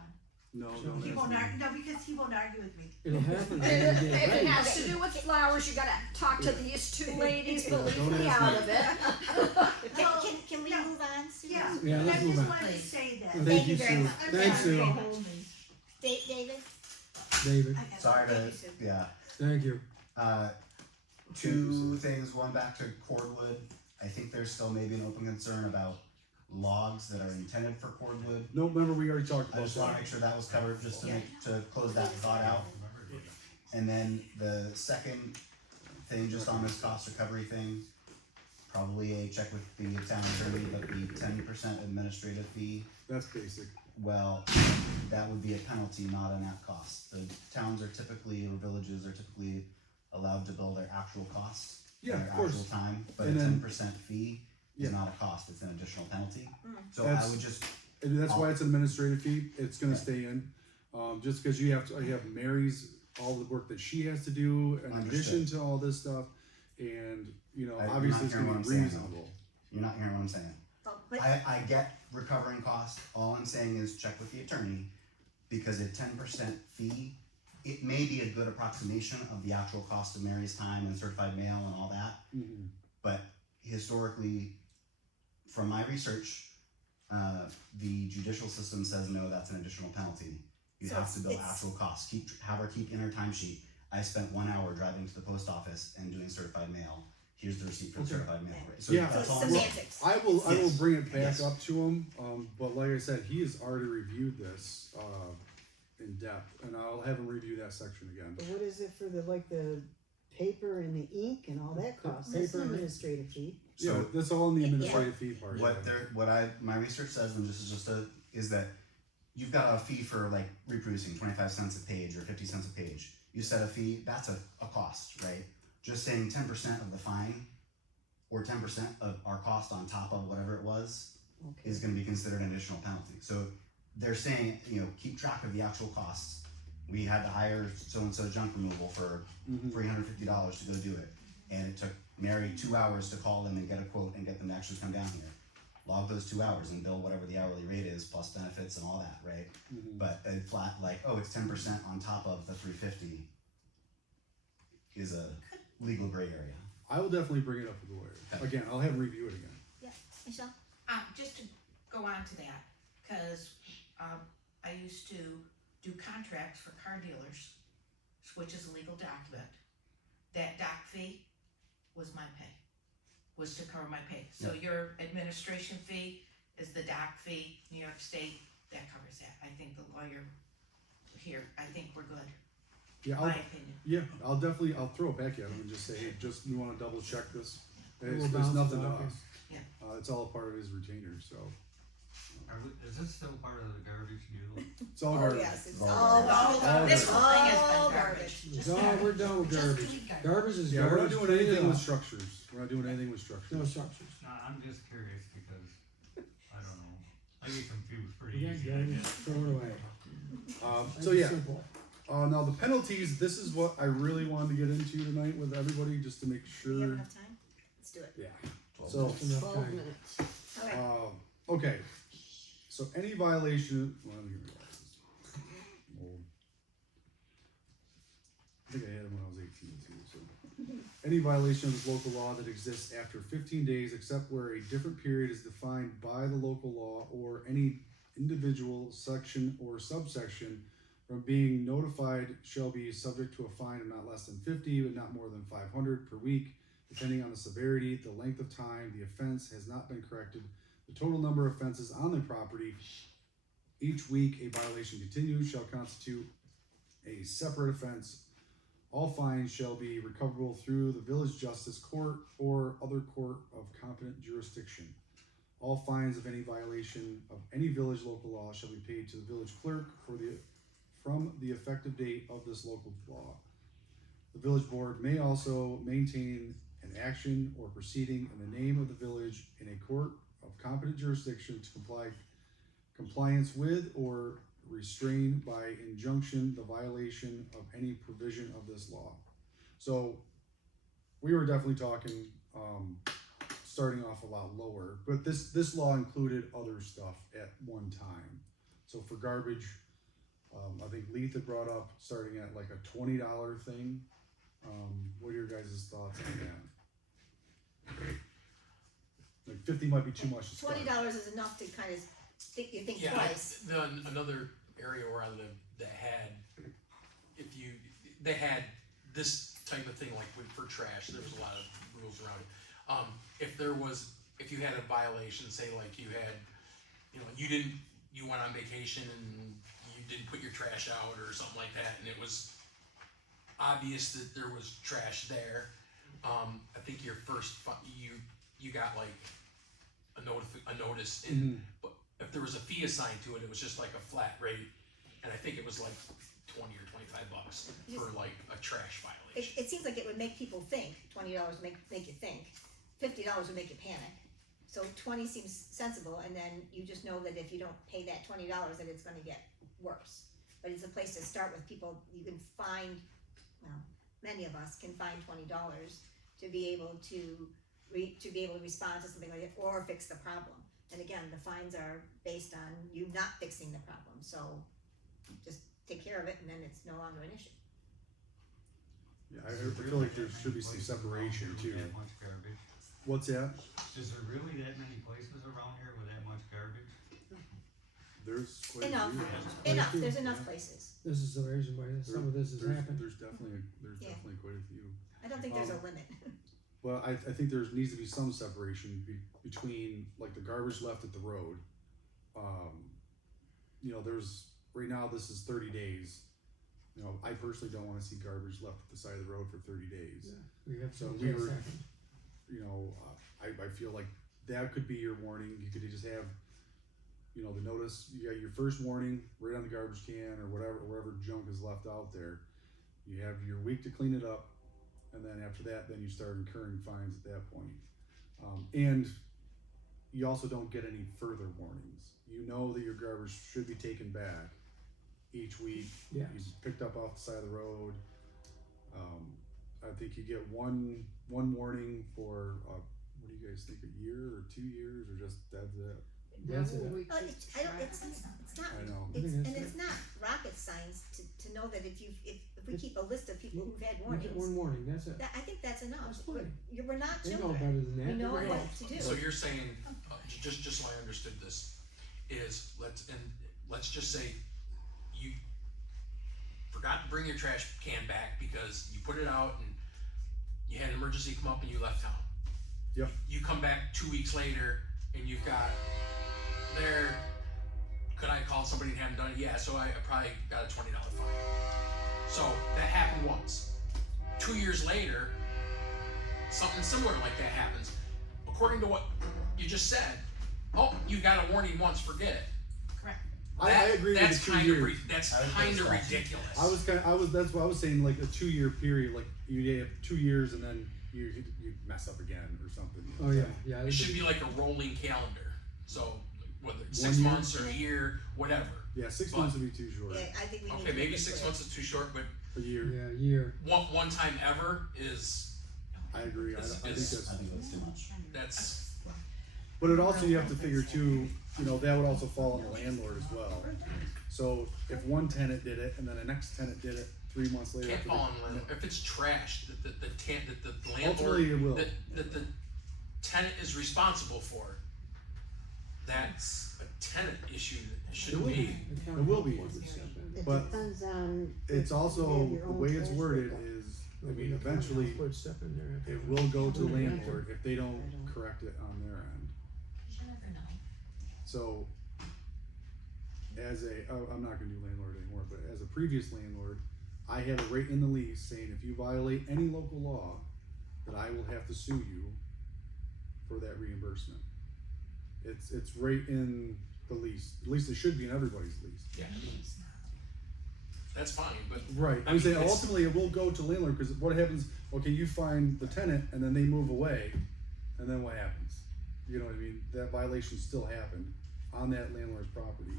No, Sure. don't He ask won't me. argue. No, because he won't argue with me. It'll happen. If when you get it ready. has to do with flowers, you gotta talk to these two ladies, but leave don't me ask out me. of it. Well, Can we no. move on, Sue? Yeah. Yeah, I let's move just on. wanted to Please. say that. Thank you you, very Sue. much. Thanks, Sue. David? David, I got Sorry Thank you, to, Sue. yeah. thank you. Two things, one back to cordwood. I think there's still maybe an open concern about logs that are intended for cordwood. No, remember we already talked I about just wanna that. make sure that was covered, just to close that thought out. And then the second thing, just on this cost recovery thing, probably a check with the town attorney, but the 10% administrative fee, That's basic. well, that would be a penalty, not a net cost. The towns are typically, or villages are typically allowed to bill their actual cost, Yeah, their of course. actual time, but a And then- 10% fee is Yeah. not a cost, it's an additional penalty. So That's- I would just, And that's why it's an administrative fee. It's gonna Yeah. stay in. Just because you have Mary's, all the work that she has to do in addition Understood. to all this stuff. And, you're obviously not it's hearing gonna what be I'm saying, though. reasonable. You're not hearing what I'm saying. Oh, but I get recovering costs, all I'm saying is check with the attorney, because a 10% fee, it may be a good approximation of the actual cost of Mary's time and certified mail and all that, Mhm. but historically, from my research, the judicial system says no, that's an additional penalty. You So have to bill it's- actual costs, have her keep in her timesheet, I spent 1 hour driving to the post office and doing certified mail, here's the receipt for the Okay. certified mail, right? So Yeah. so that's it's all I'm saying. semantics. I will Yes. bring it back Yes. up to him, but like I said, he has already reviewed this, in depth, and I'll have him review that section again. But what is it for the paper and the ink and all that cost? That's Paper an and- administrative fee. Yeah, So- that's all in the Yeah. administrative fee part. My research says, and this is is that you've got a fee for like reproducing, 25 cents a page or 50 cents a page. You set a fee, that's a cost, right? Just saying 10% of the fine or 10% of our cost on top of whatever it was Okay. is gonna be considered an additional penalty. So they're saying, keep track of the actual costs. We had to hire so-and-so junk removal for Mhm. $350 to go do it. And it took Mary 2 hours to call them and get a quote and get them to actually come down here. Log those 2 hours and bill whatever the hourly rate is plus benefits and all that, right? Mhm. But a flat like, oh, it's 10% on top of the 350 is a legal gray area. I will definitely bring it up with the lawyer. Okay. Again, I'll have him review it again. Michelle? Just to go on to that, cause, I used to do contracts for car dealers, which is a legal document. That doc fee was my pay, was to cover my pay. So your administration fee is the doc fee, New York State, that covers that. I think the lawyer here, I think we're good, Yeah, my opinion. I'll throw it back at him and just say, hey, you wanna double check this? We'll It's bounce it nothing to off. us. Yeah. It's all a part of his retainer, so. Is this still part of the garbage deal? It's all Oh, garbage. yes, it's All all garbage. garbage. This whole thing has All been garbage. No, we're done with Just garbage. delete garbage. Garbage is Yeah, we're not garbage. doing clean it anything with up. structures. We're not doing anything with No structures. structures. No, I'm just curious because, I don't know, I get confused pretty You got easy. I garbage, guess. throw it away. So That's yeah, simple. now the penalties, this is what I really wanted to get into tonight with everybody, just to make Do we have sure. enough time? Let's do it. Yeah. 12 So, Just enough 12 time. minutes. Okay. okay, so any violation, well, let me get my glasses. Old. I think I had them when I was 18 too, so. Any violation of this local law that exists after 15 days, except where a different period is defined by the local law or any individual section or subsection from being notified, shall be subject to a fine of not less than 50, but not more than 500 per week, depending on the severity, the length of time the offense has not been corrected, the total number of offenses on the property. Each week a violation continues shall constitute a separate offense. All fines shall be recoverable through the village justice court or other court of competent jurisdiction. All fines of any violation of any village local law shall be paid to the village clerk from the effective date of this local law. The village board may also maintain an action or proceeding in the name of the village in a court of competent jurisdiction to compliance with or restrain by injunction the violation of any provision of this law. So we were definitely talking, starting off a lot lower, but this law included other stuff at one time. So for garbage, I think Leith had brought up starting at like a $20 thing. What are your guys' thoughts on that? Like 50 might be too much to start. $20 is enough to kind of think Yeah, twice. another area where I lived that had, they had this type of thing, like for trash, there was a lot of rules around it. If you had a violation, say like you had, you went on vacation and you didn't put your trash out or something like that, and it was obvious that there was trash there, I think your first, you got like a notice in, but if there was a fee assigned to it, it was just like a flat rate, and I think it was like $20 or $25 for like a trash violation. It seems like it would make people think. $20 would make you think. $50 would make you panic. So 20 seems sensible, and then you just know that if you don't pay that $20, that it's going to get worse. But it's a place to start with. People you can find. Well, many of us can find $20 to be able to respond to something like that or fix the problem. And again, the fines are based on you not fixing the problem. So just take care of it, and then it's no longer an issue. Yeah, I feel like there should be some separation too. That much garbage? What's that? Is there really that many places around here with that much garbage? There's quite Enough. a few. Enough. There's enough places. This is the reason why some of this has happened. There's definitely quite a few. I don't think there's a limit. But I think there needs to be some separation between like the garbage left at the road. There's right now this is 30 days. I personally don't want to see garbage left at the side of the road for 30 days. Yeah, we have So some we that's were- happened. I feel like that could be your warning. You could just have, the notice. You got your first warning right on the garbage can or wherever junk is left out there. You have your week to clean it up, and then after that, then you start incurring fines at that point. And you also don't get any further warnings. You know that your garbage should be taken back each week. Yes. You picked up off the side of the road. I think you get one warning for what do you guys think, a year or 2 years, or just that's it? That's it. Well, it's not. I know. It's not rocket science to know that if we keep a list of people who've had We warnings, get one warning, that's it. I think that's enough. That's fine. We're not They know children. better than that. We know They're what adults. to do. So you're saying, just so I understood this, is let's just say you forgot to bring your trash can back because you put it out and you had an emergency come up and you left town. Yep. You come back 2 weeks later and you've got there. Could I call somebody and have them done it? Yeah. So I probably got a $20 fine. So that happened once. 2 years later, something similar like that happens. According to what you just said, you got a warning once, forget it. Correct. I agree with That's the 2 kind years. of that's I would kind think of so. ridiculous. That's what I was saying, like a 2 year period, like you have 2 years and then you mess up again or something. Oh, yeah. It should be like a rolling calendar. So whether it's 1 6 year? months or a year, whatever. Yeah, 6 But- months would be too short. Yeah, I think we need Okay, to maybe make it 6 clear. months is too short, but A year. Yeah, year. one time ever is I agree. I think I that's. think that's too much. that's But it also, you have to figure too, that would also fall on the landlord as well. So if one tenant did it and then the next tenant did it 3 months later. can't after fall the- on landlord. If it's trash that the landlord Ultimately, it will. that the tenant is responsible for, that's a tenant issue that It shouldn't will be. be. It will be. It But depends on. It's if also, you have your the own way it's trash worded pickup. is, eventually, Put stuff in there. it will go to the landlord if they don't correct it on their end. You never know. So, I'm not gonna do landlord anymore, but as a previous landlord, I had it right in the lease saying if you violate any local law, that I will have to sue you for that reimbursement. It's right in the lease. At least it should be in everybody's lease. Yeah. That's fine, but Right. I I'm mean, saying it's- ultimately it will go to landlord, because what happens, okay, you find the tenant and then they move away, and then what happens? You know what I mean? That violation still happened on that landlord's property.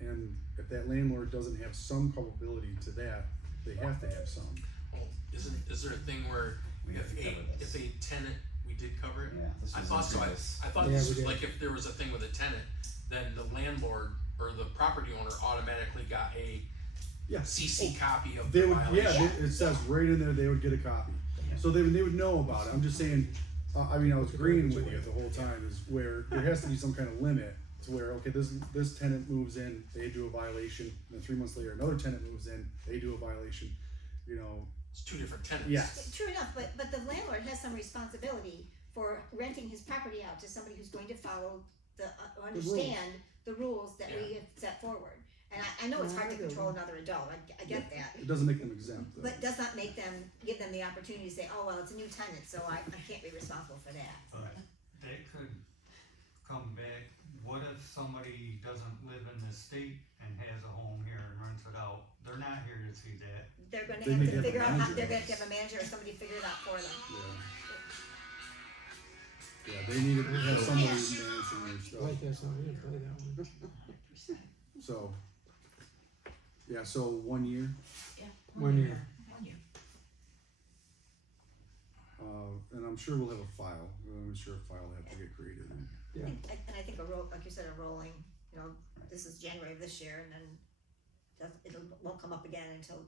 and if that landlord doesn't have some culpability to that, they have to have some. Well, is there a thing where We have if to a, cover this. if a tenant, we did cover it? Yeah, this I was thought so, I previous. thought Yeah, this we was did. like if there was a thing with a tenant, then the landlord or the property owner automatically got a Yes. CC copy of They the would, yeah, violation. it says right in there, they would get a copy. So they would know about it. I'm just saying, I mean, I was agreeing with you the whole time is where there has to be some kind of limit to where, okay, this tenant moves in, they do a violation, and then 3 months later, another tenant moves in, they do a violation, you know, It's two different tenants. yes. True enough, but the landlord has some responsibility for renting his property out to somebody who's going to follow or understand the rules that we have set forward. And I know it's hard to control another adult, I get that. It doesn't make them exempt though. But does not make them, give them the opportunity to say, oh, well, it's a new tenant, so I can't be responsible for that. But that could come back, what if somebody doesn't live in the state and has a home here and rents it out? They're not here to see that. They're gonna They have need to to have a figure out, how manager. they're gonna have to have a manager or somebody figure it out for them. Yeah, they need to have somebody managing their stuff. Like that's not gonna play that one. So, yeah, so 1 year, Yeah. 1 year. 1 year. and I'm sure we'll have a file, I'm sure a file will have to get created. Yeah. And I think like you said, a rolling, you know, this is January of this year, and then it won't come up again until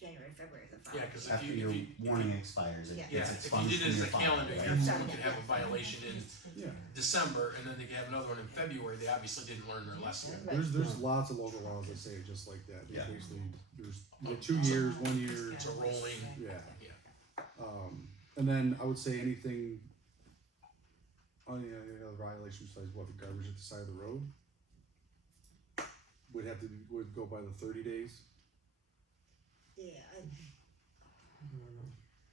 January, February, the file. Yeah, cause if After you, your if you, warning expires, it Yeah. yeah, gets if you expunged did it from as your a file. calendar right? year, Yeah. someone could have a violation in Yeah, December, and then they could have another one in February, they obviously didn't learn their lesson. Right. there's lots of local laws that say it just like that. Yeah. Basically, you get 2 years, 1 year, It's a rolling, yeah. yeah. And then I would say anything, any other violation besides what, the garbage at the side of the road? Would go by the 30 days. Yeah,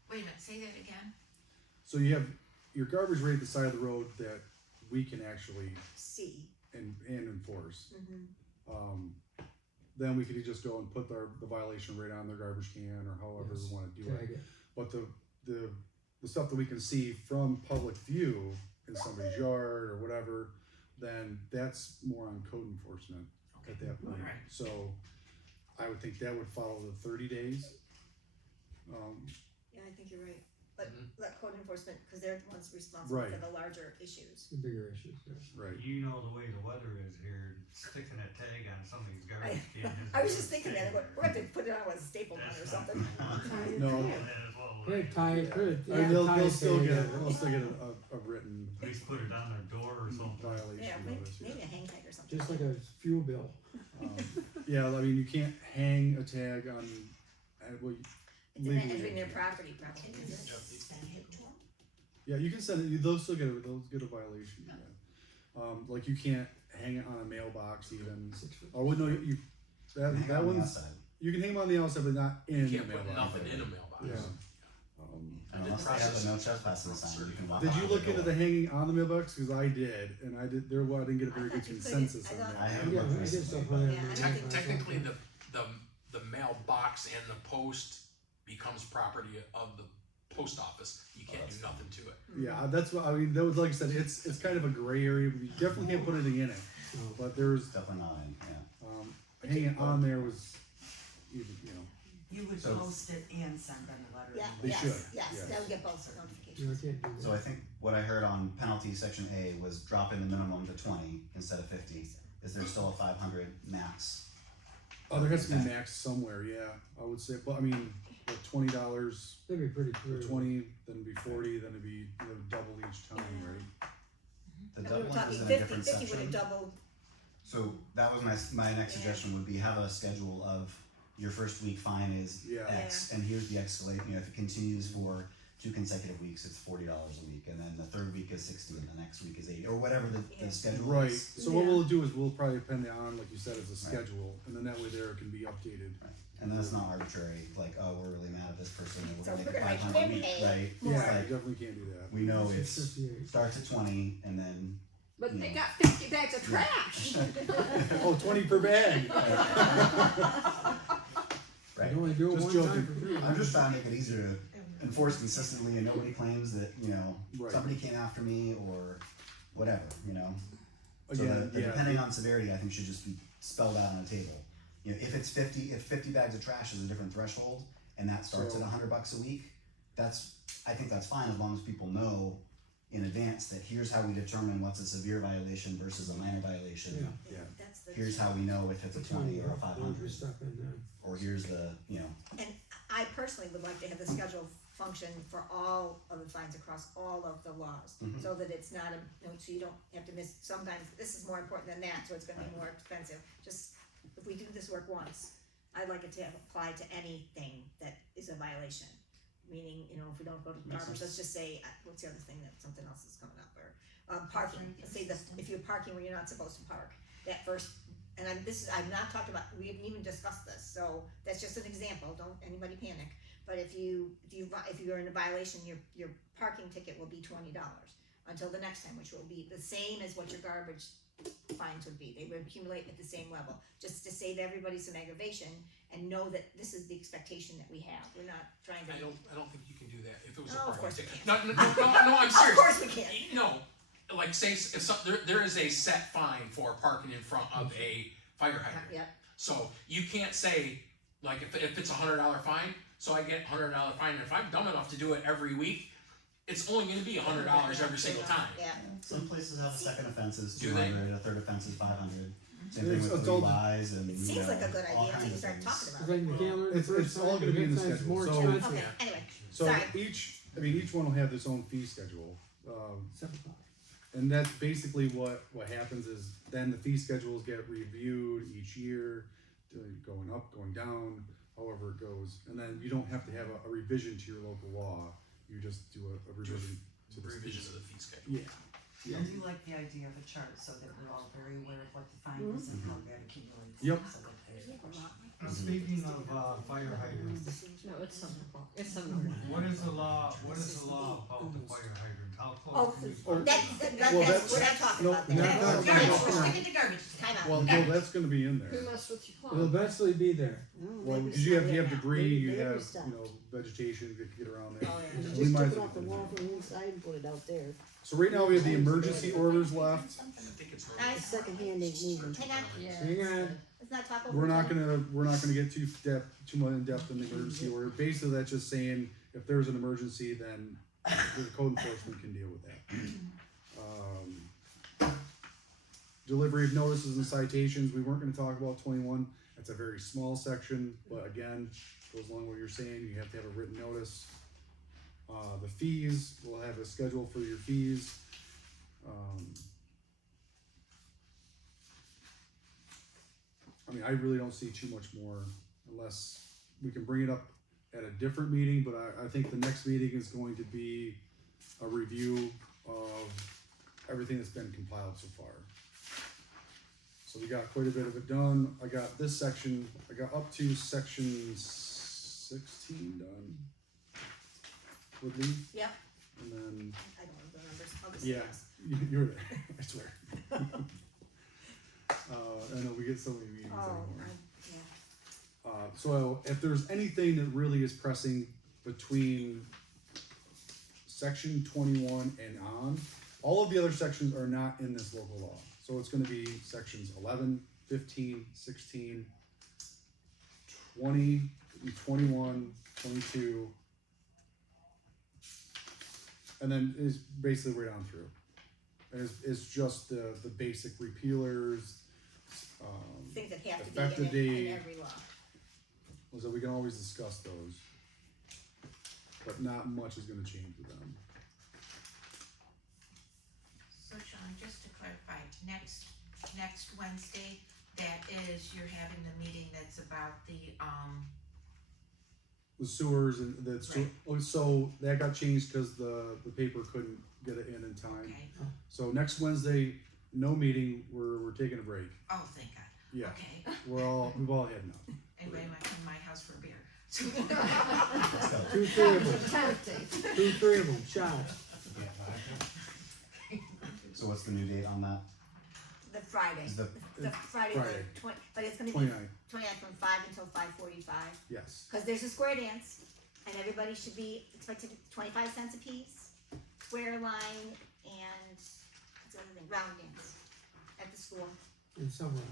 Wait a minute, say that again? So you have your garbage right at the side of the road that we can actually C. and enforce. Mm-hmm. Then we could just go and put the violation right on their garbage can or however Yes. we wanna do it. Tag it. But the stuff that we can see from public view in somebody's yard or whatever, then that's more on code enforcement at that point. Alright. So I would think that would follow the 30 days. Yeah, I think you're right. But Mhm. let code enforcement, because they're the ones responsible Right. for the larger issues. The bigger issues, yeah. Right. You know the way the weather is here, sticking a tag on somebody's garbage can is. I was just thinking that, we're gonna have to put it on with a staple gun or something. No. Put it tied, put it, I mean, they'll still tag get it. they'll still get a written At least put it on their door or something. violation Yeah, notice. Yeah. maybe a hang tag or something. Just like a fuel bill. Yeah, I mean, you can't hang a tag on. Well, It's legally entering their you can't. property probably. Can you send it to them? Yeah, you can send it. They'll still get a violation. Yeah. Like you can't hang it on a mailbox even. Or well, no, you that Hang that on the one's outside. you can hang them on the outside, but not in You the can't put mailbox. nothing in a mailbox. Yeah. And unless they have a no trespassing sign, you can walk. Did you out look the into door. the hanging on the mailbox? Because I did, and I did. There, well, I didn't get a very I good thought you couldn't- consensus I on thought- I that. haven't Yeah, looked we did recently, stuff but- on there. Yeah, I Tec- think- technically, the mailbox and the post becomes property of the post office, you can't do nothing to it. Yeah, that's what I mean. That was like I said. It's kind of a gray area. But you definitely can't put anything in it. No. But there's Definitely not in, yeah. hanging on there was even You would So- post it and send them a letter. Yeah, They yes, should, yes, yes. they'll get both You know, notifications. I can't do So I that. think what I heard on penalty section A was dropping the minimum to 20 instead of 50. Is there still a 500 max? there has to be max somewhere. Yeah, I would say. But I mean, like $20 That'd be pretty or clear. 20, then it'd be 40, then it'd be double each time, right? The And we were doubling talking is in a 50 different 50 would have section. doubled, So that was my next suggestion would be have a schedule of your first week fine is Yeah. X, and here's the escalate. You know, if it continues for 2 consecutive weeks, it's $40 a week, and then the third week is 60, and the next week is 80, or whatever Yeah. the schedule Right. is. So what we'll do is we'll probably append it on, like you said, as a schedule, and then that way there it can be updated. Right. And that's not arbitrary. Like, oh, we're really mad at this person, and we're So gonna we're make it gonna make 500 a him week, pay right? more. It's Yeah, you like definitely can't do that. we know it's 658. starts at 20, and then But Yeah. they got 50 bags of trash. Oh, 20 per bag. right. You only do it Just one joking. time for free. I'm just trying to make it easier to enforce consistently, and nobody claims that Right. somebody came after me or whatever. So again, the yeah, depending on severity, I think should just be spelled out on a table. You know, if 50 bags of trash is a different threshold, and that starts So- at $100 a week, I think that's fine as long as people know in advance that here's how we determine what's a severe violation versus a minor violation. Yeah. yeah. That's the. Here's how we know if it's a That's how 20 you or a have 500, stuff in there. or here's the, you know, And I personally would like to have the schedule function for all of the fines across all of the laws, Mhm. so that it's not so you don't have to miss, sometimes this is more important than that, so it's gonna be more expensive. Just, if we do this work once, I'd like it to apply to anything that is a violation. Meaning, if we don't go to Makes garbage, sense. let's just say, what's the other thing that something else is coming up, or, parking, let's say if you're parking where you're not supposed to park, that first, and I'm not talking about, we haven't even discussed this, so that's just an example, don't anybody panic. But if you're in a violation, your parking ticket will be $20 until the next time, which will be the same as what your garbage fines would be. They would accumulate at the same level, just to save everybody some aggravation and know that this is the expectation that we have. We're not trying to. I don't think you can do that if it was a Oh, of parking course we ticket. can. No, I'm Of serious. course we can. No, like say if there is a set fine for parking in front of a fire hydrant. Yep. So you can't say, like, if it's $100 fine, so I get $100 fine, and if I'm dumb enough to do it every week, it's only gonna be $100 every single time. Yeah. some places have a second offense is Do they? 200, a third offense is 500. Same It's- thing with it's 3 all- lies and, It seems like a good all idea until kinds you of start things. talking It's about like it. you can't learn the It's first all time, gonna be in the next time it's schedule. more So- expensive. Okay, anyway, So sorry. each one will have its own fee schedule. $7. And that's basically what happens is then the fee schedules get reviewed each year, going up, going down, however it goes. And then you don't have to have a revision to your local law. You just do a revision to the Revision fee of the fee schedule. Yeah. Yeah. I do like the idea of a chart so that we're all very aware of what the fine is and how that accumulates. Yep. So that they- Speaking of fire hydrants, No, it's 7 o'clock. It's 7 o'clock. what is the law about the fire hydrant? How Oh, close is Oh, that's, Well, we're not talking no, about we're not that. talking Garbage, about we're that. sticking to garbage. Time out. Well, that's gonna be in Who there. messed with your It'll plum? eventually be there. No, Well, baby because you have stuff. debris, you Baby have, stuff. vegetation to get around there. Oh, yeah. You We just might took as it well off the do wall that. from the inside and put it out there. So right now we have the emergency orders left. I think it's. Nice. The second hand ain't moving. Hang on, Yeah. Hang on. let's not talk over. We're each not other. gonna get too much in depth in the emergency order. Basically, that's just saying if there's an emergency, then the code enforcement can deal with that. Delivery of notices and citations, we weren't gonna talk about 21. That's a very small section, but again, goes along with what you're saying, you have to have a written notice. The fees, we'll have a schedule for your fees. I really don't see too much more unless we can bring it up at a different meeting, but I think the next meeting is going to be a review of everything that's been compiled so far. So we got quite a bit of it done. I got this section, I got up to section 16 done. With me, Yep, and then, I don't know the numbers, I'll just say yeah, yes. you're there, I swear. I know we get so many meetings Oh, anymore. yeah. So if there's anything that really is pressing between section 21 and on, all of the other sections are not in this local law. So it's gonna be sections 11, 15, 16, 20, 21, 22, and then is basically right on through. And it's just the basic repealers, Things that have to Effective be in date. every law. so we can always discuss those. But not much is gonna change with them. So Sean, just to clarify, next Wednesday, that is, you're having the meeting that's about The sewers and that's, Right. so that got changed because the paper couldn't get it in time. okay, So next Wednesday, no meeting, we're taking a break. oh, thank God, Yeah, okay, we've all had enough. anybody might come to my house for a beer. Let's go. 2, 3 of them. Tempting. 2, 3 of them. Shots. So what's the new date on that? The Friday, Is the the Friday, Friday. the 20, but it's gonna be 29, 29 from 5 until 5:45. yes. Cause there's a square dance, and everybody should be expected 25 cents a piece, square line, and what's the other thing, round dance. at the school. in somewhere,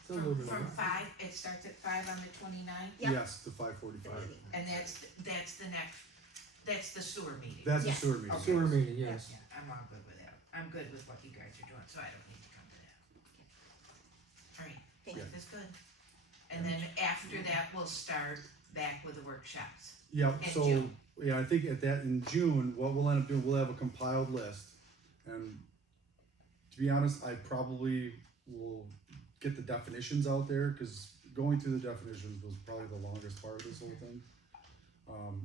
it's a little bit From of. 5, it starts at 5 on the 29th, Yep. Yes, to five The forty-five. meeting. and that's the next, that's the sewer meeting. That's a Yes. sewer meeting. Okay. Sewer meeting, yes. Yeah, I'm all good with that. I'm good with what you guys are doing, so I don't need to come to that. Alright, Thank you. life is good. And then after that, we'll start back with the workshops. Yep, In so, June. yeah, I think at that, in June, what we'll end up doing, we'll have a compiled list. And to be honest, I probably will get the definitions out there, cause going through the definitions was probably the longest part of this whole thing.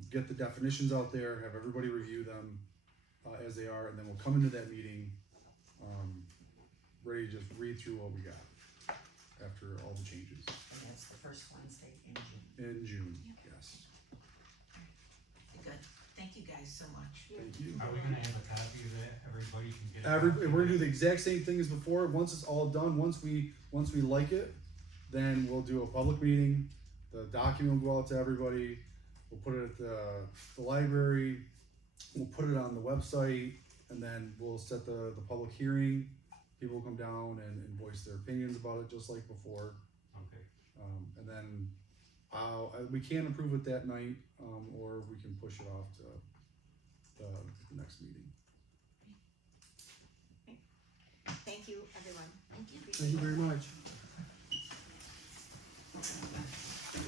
Get the definitions out there, have everybody review them, as they are, and then we'll come into that meeting, ready to just read through what we got after all the changes And that's the first Wednesday in June. in June, yes. Good, thank you guys so much. Thank you. Are we gonna have a copy of that? Everybody can get a Every, copy? we're gonna do the exact same thing as before. Once it's all done, once we like it, then we'll do a public meeting. The document will go out to everybody. We'll put it at the library. We'll put it on the website, and then we'll set the public hearing. People will come down and voice their opinions about it, just like before. Okay. And then we can approve it that night, or we can push it off to the next meeting. Thank you, everyone. Thank you very much.